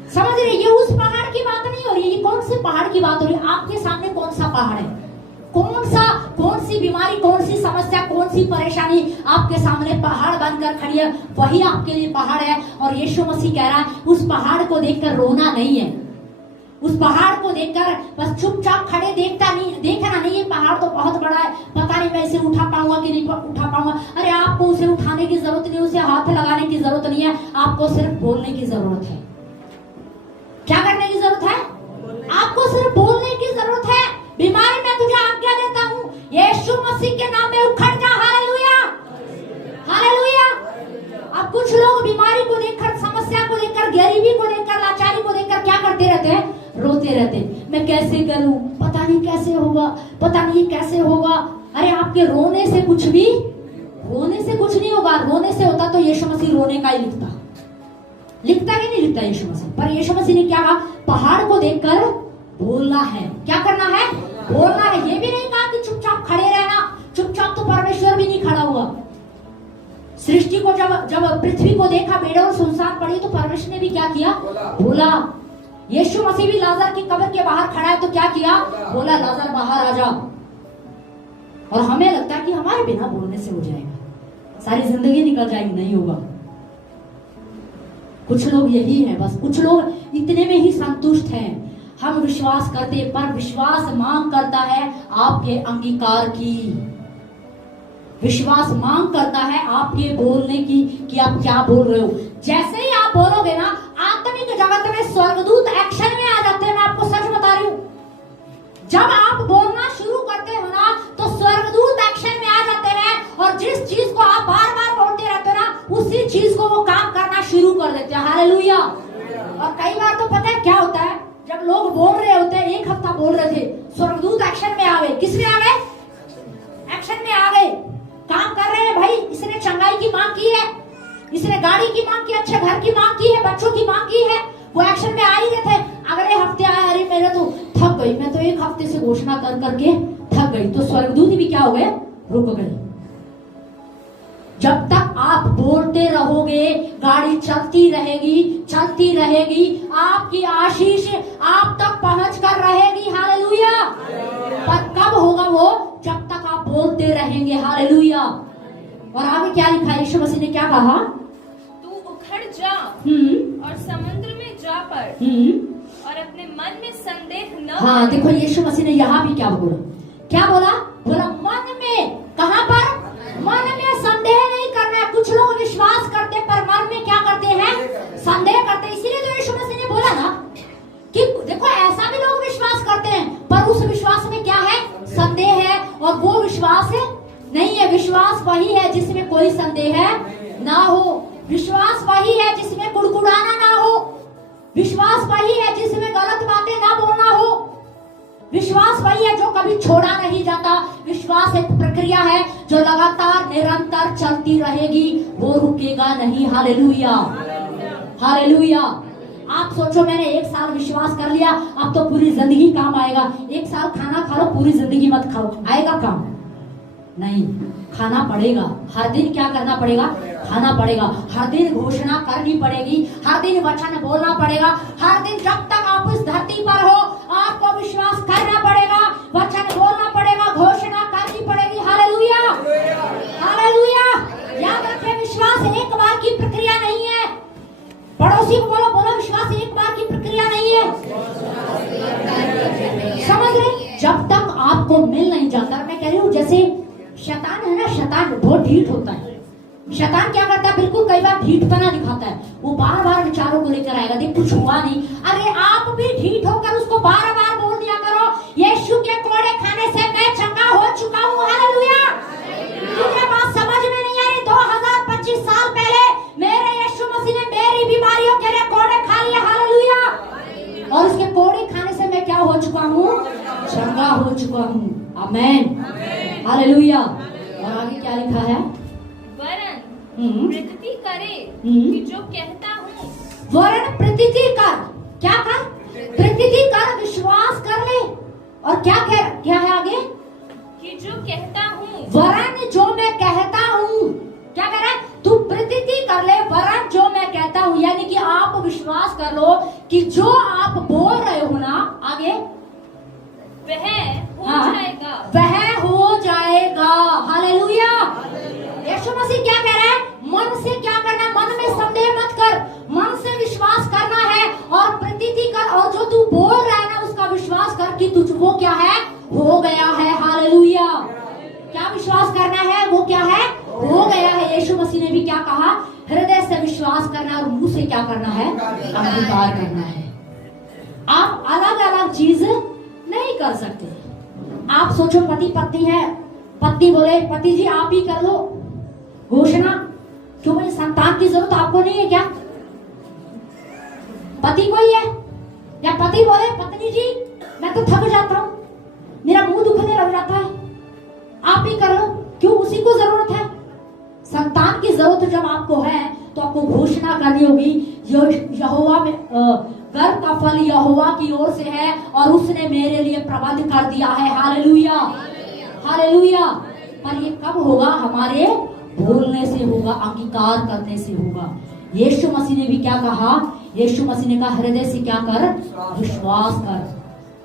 समझ रहे? ये उस पहाड़ की बात नहीं हो रही है। ये कौन से पहाड़ की बात हो रही है? आपके सामने कौन सा पहाड़ है? कौन सी बीमारी, कौन सी समस्या, कौन सी परेशानी आपके सामने पहाड़ बनकर खड़ी है? वही आपके लिए पहाड़ है। और यीशु मसीह कह रहा है, उस पहाड़ को देखकर रोना नहीं है, उस पहाड़ को देखकर बस चुपचाप खड़े देखना नहीं। ये पहाड़ तो बहुत बड़ा है, पता नहीं मैं इसे उठा पाऊंगा कि नहीं उठा पाऊंगा। अरे आपको उसे उठाने की जरूरत नहीं, उसे हाथ लगाने की जरूरत नहीं है, आपको सिर्फ बोलने की जरूरत है। क्या करने की जरूरत है? आपको सिर्फ बोलने की जरूरत है। बीमारी में तुझे आज्ञा देता हूँ, यीशु मसीह के नाम में उखड़ जा। Hallelujah, hallelujah. अब कुछ लोग बीमारी को देखकर, समस्या को देखकर, गरीबी को देखकर, लाचारी को देखकर क्या करते रहते हैं? रोते रहते हैं। मैं कैसे करूं, पता नहीं कैसे होगा, पता नहीं कैसे होगा। अरे आपके रोने से कुछ नहीं होगा। रोने से होता तो यीशु मसीह रोने का ही लिखता कि नहीं लिखता यीशु मसीह? पर यीशु मसीह ने क्या कहा? पहाड़ को देखकर बोलना है। क्या करना है? बोलना है। ये भी नहीं कहा कि चुपचाप खड़े रहना। चुपचाप तो परमेश्वर भी नहीं खड़ा हुआ। सृष्टि को जब पृथ्वी को देखा बेडौल सुनसान पड़ी, तो परमेश्वर ने भी क्या किया? बोला। यीशु मसीह भी लाजर की कब्र के बाहर खड़ा है, तो क्या किया? बोला, लाजर बाहर आ जा। और हमें लगता है कि हमारे बिना बोलने से हो जाएगा, सारी जिंदगी निकल जाएगी। नहीं होगा। कुछ लोग यही है, बस कुछ लोग इतने में ही संतुष्ट हैं। हम विश्वास करते, पर विश्वास मांग करता है आपके अंगीकार की। विश्वास मांग करता है आपके बोलने की, कि आप क्या बोल रहे हो। जैसे ही आप बोलोगे ना, आत्मिक जगत में स्वर्गदूत एक्शन में आ जाते हैं। मैं आपको सच बता रही हूँ, जब आप बोलना शुरू करते हो ना, तो स्वर्गदूत एक्शन में आ जाते हैं, और जिस चीज को आप बार बार बोलते रहते हो ना, उसी चीज को वो काम करना शुरू कर देते हैं। हालेलुया। और कई बार तो पता है क्या होता है, जब लोग बोल रहे होते हैं, एक हफ्ता बोल रहे थे, स्वर्गदूत एक्शन में आ गए। किस में आ गए? एक्शन में आ गए। काम कर रहे हैं भाई। इसने चंगाई की मांग की है, इसने गाड़ी की मांग की, अच्छे घर की मांग की है, बच्चों की मांग की है, वो एक्शन में आ ही रहे थे। अगले हफ्ते आया, अरे मेरे तो थक गई, मैं तो एक हफ्ते से घोषणा कर करके थक गई। तो स्वर्गदूत भी क्या हो गए? रुक गए। जब तक आप बोलते रहोगे, गाड़ी चलती रहेगी, आपकी आशीष आप तक पहुंच कर रहेगी। हालेलुया। पर कब होगा वो? जब तक आप बोलते रहेंगे। हालेलुया। और आगे क्या लिखा है? यीशु मसीह ने क्या कहा? तू उखड़ जा और समुद्र में जा पड़, और अपने मन में संदेह न। हाँ, देखो यीशु मसीह ने यहाँ भी क्या बोला? क्या बोला? बोला मन में। कहाँ पर? मन में संदेह नहीं करना है। कुछ लोग विश्वास करते, पर मन में क्या करते हैं? संदेह करते। इसीलिए तो यीशु मसीह ने बोला ना कि देखो, ऐसा भी लोग विश्वास करते हैं, पर उस विश्वास में क्या है? संदेह है। और वो विश्वास नहीं है। विश्वास वही है जिसमें कोई संदेह ना हो। विश्वास वही है जिसमें कुड़कुड़ाना ना हो। विश्वास वही है जिसमें गलत बातें ना बोलना हो। विश्वास वही है जो कभी छोड़ा नहीं जाता। विश्वास एक प्रक्रिया है जो लगातार निरंतर चलती रहेगी, वो रुकेगा नहीं। Hallelujah, hallelujah. आप सोचो मैंने 1 साल विश्वास कर लिया, अब तो पूरी जिंदगी काम आएगा। 1 साल खाना खा लो, पूरी जिंदगी मत खाओ, आएगा काम? नहीं, खाना पड़ेगा। हर दिन क्या करना पड़ेगा? खाना पड़ेगा। हर दिन घोषणा करनी पड़ेगी, हर दिन वचन बोलना पड़ेगा। हर दिन जब तक आप इस धरती पर हो, आपको विश्वास करना पड़ेगा, वचन बोलना पड़ेगा, घोषणा करनी पड़ेगी। Hallelujah, hallelujah. याद रखें, विश्वास एक बार की प्रक्रिया नहीं है। पड़ोसी को बोलो, बोलो विश्वास एक बार की प्रक्रिया नहीं है। समझ रहे? जब तक आपको मिल नहीं जाता, मैं कह रही हूँ जैसे शैतान है ना, शैतान बहुत ढीठ होता है। शैतान क्या करता है? बिल्कुल कई बार ढीठपना दिखाता है। वो बार बार विचारों को लेकर आएगा, देख कुछ हुआ नहीं। अरे आप भी ढीठ होकर उसको बार बार बोल दिया करो, यीशु के कोड़े खाने से मैं चंगा हो चुका हूँ। हालेलुया। मुझे बात समझ में नहीं आई, 2025 साल पहले मेरे यीशु मसीह ने मेरी बीमारियों के लिए कोड़े खा लिए। हालेलुया। और उसके कोड़े खाने से मैं क्या हो चुका हूँ? चंगा हो चुका हूँ। आमेन, हालेलुया। और आगे क्या लिखा है? वरन प्रतीति करे कि जो कहता हूँ। वरन प्रतीति कर, क्या कर? प्रतीति कर, विश्वास कर ले। और क्या है आगे? कि जो कहता हूँ। वरन जो मैं कहता हूँ, क्या कह रहा है? तू प्रतीति कर ले, वरन जो मैं कहता हूँ, यानी कि आप विश्वास कर लो कि जो आप बोल रहे हो ना, आगे वह हो जाएगा, वह हो जाएगा। हालेलुया। यीशु मसीह क्या कह रहा है? मन से क्या करना है? मन में संदेह मत कर, मन से विश्वास करना है और प्रतीति कर। और जो तू बोल रहा है ना, उसका विश्वास कर कि तुझको क्या है? हो गया है। हालेलुया। क्या विश्वास करना है? वो क्या है? हो गया है। यीशु मसीह ने भी क्या कहा? हृदय से विश्वास करना और मुंह से क्या करना है? अंगीकार करना है। आप अलग अलग चीज नहीं कर सकते। आप सोचो पति पत्नी है, पत्नी बोले पति जी आप ही कर लो घोषणा, क्यों भाई? संतान की जरूरत आपको नहीं है क्या? पति को ही है। या पति बोले पत्नी जी मैं तो थक जाता हूँ, मेरा मुंह दुखने लग जाता है, आप ही कर लो, क्यों? उसी को जरूरत है। संतान की जरूरत जब आपको है तो आपको घोषणा करनी होगी, यहोवा में गर्भ का फल यहोवा की ओर से है और उसने मेरे लिए प्रबंध कर दिया है। Hallelujah, hallelujah. पर ये कब होगा? हमारे बोलने से होगा, अंगीकार करने से होगा। यीशु मसीह ने भी क्या कहा? यीशु मसीह ने कहा हृदय से क्या कर? विश्वास कर।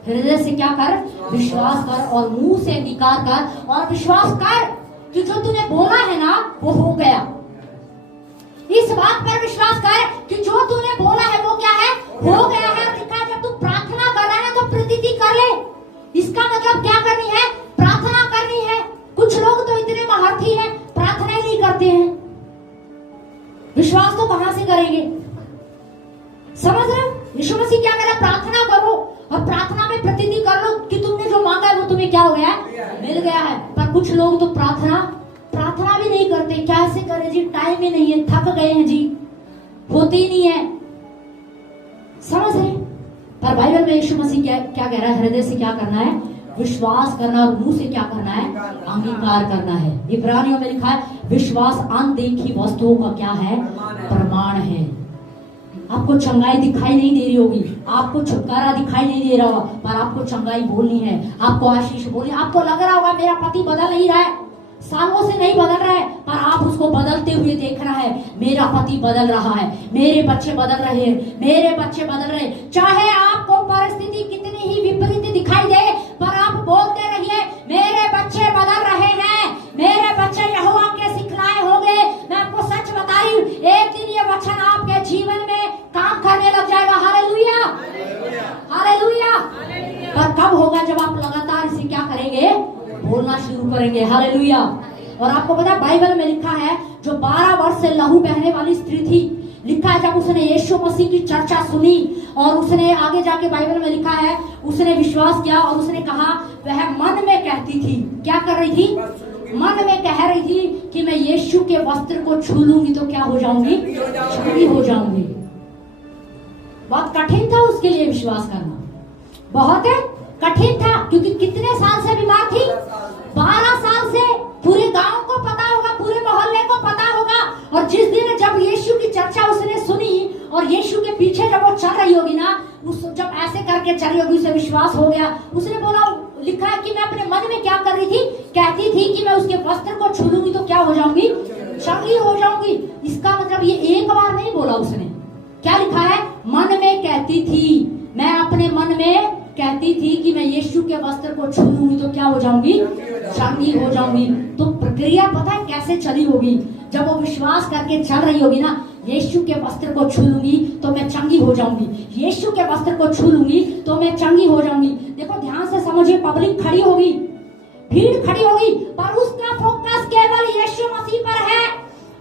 हृदय से क्या कर? विश्वास कर। और मुंह से अंगीकार कर और विश्वास कर कि जो तूने बोला है ना वो हो गया। इस बात पर विश्वास कर कि जो तूने बोला है वो क्या है? हो गया है। लिखा जब तू प्रार्थना कर रहा है तो प्रतीति कर ले। इसका मतलब क्या करनी है? प्रार्थना करनी है। कुछ लोग तो इतने महारथी हैं, प्रार्थना ही नहीं करते हैं। विश्वास तो कहां से करेंगे? समझ रहे हो? यीशु मसीह क्या कह रहा है? प्रार्थना करो और प्रार्थना में प्रतीति कर लो कि तुमने जो मांगा है वो तुम्हें क्या हो गया है? मिल गया है। पर कुछ लोग तो प्रार्थना भी नहीं करते। कैसे करें जी? टाइम ही नहीं है, थक गए हैं जी, होती ही नहीं है। समझ रहे? पर बाइबल में यीशु मसीह क्या कह रहा है? हृदय से क्या करना है? विश्वास करना और मुंह से क्या करना है? अंगीकार करना है। इब्रानियों में लिखा है विश्वास अनदेखी वस्तुओं का क्या है? प्रमाण है। आपको चंगाई दिखाई नहीं दे रही होगी, आपको छुटकारा दिखाई नहीं दे रहा होगा, पर आपको चंगाई बोलनी है, आपको आशीष बोलनी है। आपको लग रहा होगा मेरा पति बदल नहीं रहा है, सालों से नहीं बदल रहा है, पर आप उसको बदलते हुए देख रहा है। मेरा पति बदल रहा है, मेरे बच्चे बदल रहे हैं, मेरे बच्चे बदल रहे हैं। चाहे आपको परिस्थिति कितनी ही विपरीत दिखाई दे, पर आप बोलते रहिए मेरे बच्चे बदल रहे हैं, मेरे बच्चे यहोवा के सिखलाए होंगे। मैं आपको सच बता रही हूँ, एक दिन ये वचन आपके जीवन में काम करने लग जाएगा। Hallelujah, hallelujah. पर कब होगा? जब आप लगातार इसे क्या करेंगे? बोलना शुरू करेंगे। हालेलुया। और आपको पता है बाइबल में लिखा है जो 12 वर्ष से लहू बहने वाली स्त्री थी, लिखा है जब उसने यीशु मसीह की चर्चा सुनी और उसने आगे जाके बाइबल में लिखा है उसने विश्वास किया और उसने कहा, वह मन में कहती थी, क्या कर रही थी? मन में कह रही थी कि मैं यीशु के वस्त्र को छू लूंगी तो क्या हो जाऊंगी? छुरी हो जाऊंगी। बहुत कठिन था उसके लिए विश्वास करना, बहुत कठिन था। करके चली होगी, उसे विश्वास हो गया। उसने बोला, लिखा है कि मैं अपने मन में क्या कर रही थी, कहती थी कि मैं उसके वस्त्र को छू लूंगी तो क्या हो जाऊंगी, चंगी हो जाऊंगी। इसका मतलब ये एक बार नहीं बोला उसने। क्या लिखा है, मन में कहती थी, मैं अपने मन में कहती थी कि मैं यीशु के वस्त्र को छू लूंगी तो क्या हो जाऊंगी, चंगी हो जाऊंगी। तो प्रक्रिया पता है कैसे चली होगी, जब वो विश्वास करके चल रही होगी ना, यीशु के वस्त्र को छू लूंगी तो मैं चंगी हो जाऊंगी, यीशु के वस्त्र को छू लूंगी तो मैं चंगी हो जाऊंगी। देखो ध्यान से समझिए, पब्लिक खड़ी होगी, भीड़ खड़ी होगी, पर उसका फोकस केवल यीशु मसीह पर है।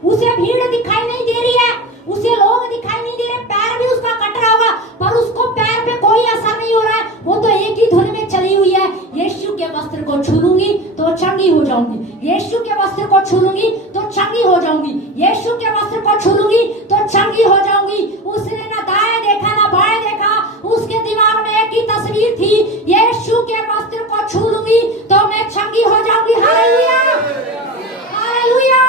उसे भीड़ दिखाई नहीं दे रही है, उसे लोग दिखाई नहीं दे रहे, पैर भी उसका कट रहा होगा पर उसको पैर पे कोई असर नहीं हो रहा है। वो तो एक ही धुन में चली हुई है, यीशु के वस्त्र को छू लूंगी तो चंगी हो जाऊंगी, यीशु के वस्त्र को छू लूंगी तो चंगी हो जाऊंगी, यीशु के वस्त्र को छू लूंगी तो चंगी हो जाऊंगी। उसने ना दाएं देखा ना बाएं देखा, उसके दिमाग में एक ही तस्वीर थी, यीशु के वस्त्र को छू लूंगी तो मैं चंगी हो जाऊंगी। Hallelujah, hallelujah.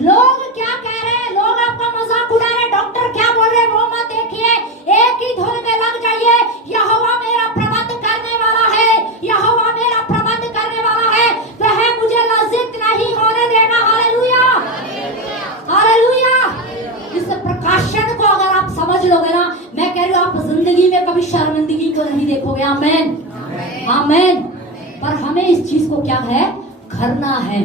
लोग क्या कह रहे हैं, लोग आपका मजाक उड़ा रहे हैं, डॉक्टर क्या बोल रहे हैं वो मत देखिए, एक ही धुन में लग जाइए, यहोवा मेरा प्रबंध करने वाला है, यहोवा मेरा प्रबंध करने वाला है, वह मुझे लज्जित नहीं होने देगा। Hallelujah, hallelujah. इस प्रकाशन को अगर आप समझ लोगे ना, मैं कह रही हूँ, आप जिंदगी में कभी शर्मिंदगी को नहीं देखोगे। आमीन, आमीन। पर हमें इस चीज को क्या है, करना है।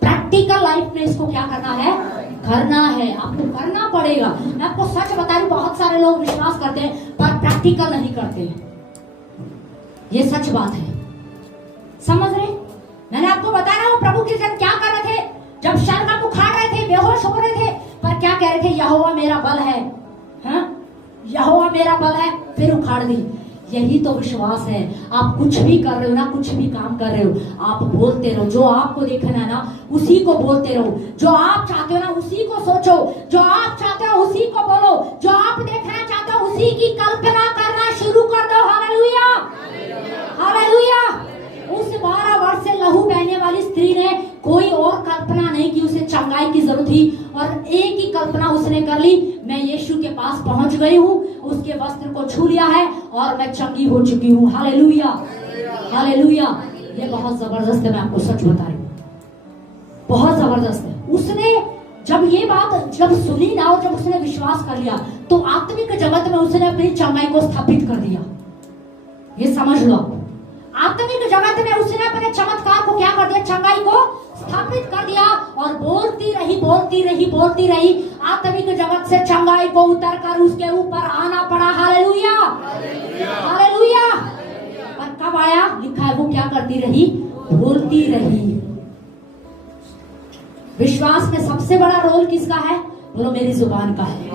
प्रैक्टिकल लाइफ में इसको क्या करना है, करना है, आपको करना पड़ेगा। मैं आपको सच बता रही हूं, बहुत सारे लोग विश्वास करते हैं पर प्रैक्टिकल नहीं करते, ये सच बात है। समझ रहे, मैंने आपको बताया वो प्रभु के जन क्या कर रहे थे, जब शर्मा को उखाड़ रहे थे, बेहोश हो रहे थे, पर क्या कह रहे थे, यहोवा मेरा बल है, हाँ? यहोवा मेरा बल है, फिर उखाड़ दी। यही तो विश्वास है। आप कुछ भी कर रहे हो ना, कुछ भी काम कर रहे हो, आप बोलते रहो, जो आपको देखना है ना उसी को बोलते रहो, जो आप चाहते हो ना उसी को सोचो, जो आप चाहते हो उसी को बोलो, जो आप देखना चाहते हो उसी की कल्पना करना शुरू कर दो। Hallelujah, hallelujah. उस 12 वर्ष से लहू बहने वाली स्त्री ने कोई और कल्पना नहीं की, उसे चंगाई की जरूरत थी और एक ही कल्पना उसने कर ली, मैं यीशु के पास पहुंच गई हूँ, उसके वस्त्र को छू लिया है और मैं चंगी हो चुकी हूँ। Hallelujah, hallelujah. ये बहुत जबरदस्त है, मैं आपको सच बता रही हूँ, बहुत जबरदस्त है। उसने जब ये बात जब सुनी ना और जब उसने विश्वास कर लिया तो आत्मिक जगत में उसने अपनी चंगाई को स्थापित कर दिया। ये समझ लो, आत्मिक जगत में उसने अपने चमत्कार को क्या कर दिया, चंगाई को स्थापित कर दिया और बोलती रही, बोलती रही, बोलती रही। आत्मिक जगत से चंगाई को उतर कर उसके ऊपर आना पड़ा। Hallelujah, hallelujah. पर कब आया, लिखा है वो क्या करती रही, बोलती रही। विश्वास में सबसे बड़ा रोल किसका है, बोलो मेरी जुबान का है,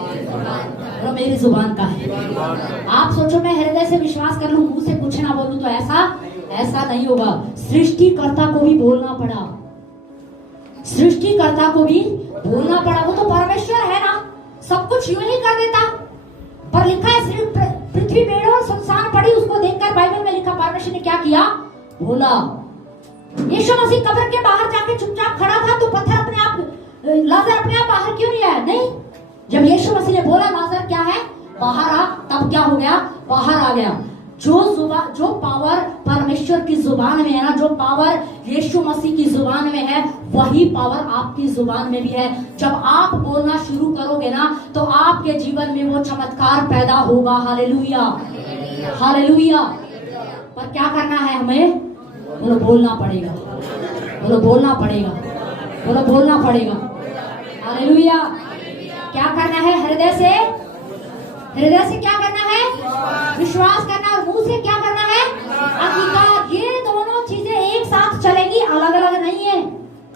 बोलो मेरी जुबान का है। आप सोचो मैं हृदय से विश्वास कर लूं, मुंह से कुछ ना बोलूं तो ऐसा नहीं होगा। सृष्टिकर्ता को भी बोलना पड़ा, सृष्टिकर्ता को भी बोलना पड़ा। वो तो परमेश्वर है ना, सब कुछ यूं ही कर देता। पर लिखा है पृथ्वी बेड़ों और सुनसान पड़ी, उसको देखकर बाइबल में लिखा परमेश्वर ने क्या किया, बोला। यीशु मसीह कब्र के बाहर जाके चुपचाप खड़ा था तो पत्थर अपने आप, लाजर अपने आप बाहर क्यों नहीं आया, नहीं। जब यीशु मसीह ने बोला लाजर क्या है, बाहर आ, तब क्या हो गया, बाहर आ गया। जो पावर परमेश्वर की जुबान में है ना, जो पावर यीशु मसीह की जुबान में है, वही पावर आपकी जुबान में भी है। जब आप बोलना शुरू करोगे ना तो आपके जीवन में वो चमत्कार पैदा होगा। Hallelujah, hallelujah. पर क्या करना है हमें, बोलो बोलना पड़ेगा, बोलो बोलना पड़ेगा, बोलो बोलना पड़ेगा। हालेलुया। क्या करना है, हृदय से क्या करना है, विश्वास करना, और मुंह से क्या करना है, अंगीकार। ये दोनों चीजें एक साथ चलेगी, अलग अलग नहीं है,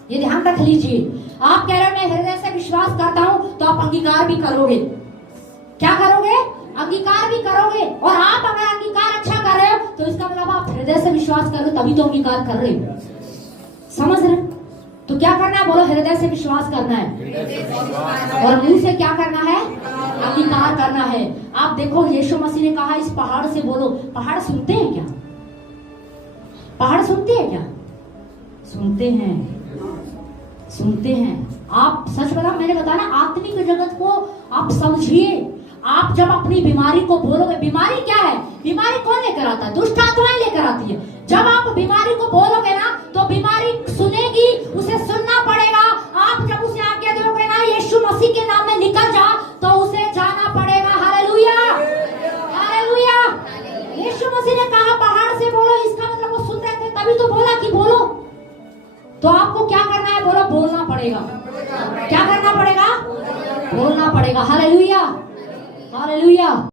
ये ध्यान रख लीजिए। आप कह रहे हो मैं हृदय से विश्वास करता हूँ तो आप अंगीकार भी करोगे। क्या करोगे, अंगीकार भी करोगे। और आप अगर अंगीकार अच्छा कर रहे हो तो इसका मतलब आप हृदय से विश्वास कर रहे हो, तभी तो अंगीकार कर रहे हो। समझ रहे, तो क्या करना है, बोलो हृदय से विश्वास करना है और मुंह से क्या करना है, अंगीकार करना है। आप देखो यीशु मसीह ने कहा इस पहाड़ से बोलो। पहाड़ सुनते हैं क्या, पहाड़ सुनते हैं क्या, सुनते हैं, सुनते हैं। आप सच बता, मैंने बताया ना, आत्मिक जगत को आप समझिए। आप जब अपनी बीमारी को बोलोगे, बीमारी क्या है? बीमारी कौन लेकर आता है? दुष्ट आत्माएं लेकर आती है। जब आप बीमारी को बोलोगे ना तो बीमारी सुनेगी, उसे सुनना पड़ेगा। आप जब उसे आज्ञा दोगे ना यीशु मसीह के नाम में निकल जा, तो उसे जाना पड़ेगा। Hallelujah, hallelujah. यीशु मसीह ने कहा पहाड़ से बोलो, इसका मतलब वो सुन रहे थे तभी तो बोला कि बोलो। तो आपको क्या करना है? बोलो, बोलना पड़ेगा। क्या करना पड़ेगा? बोलना पड़ेगा। Hallelujah, hallelujah.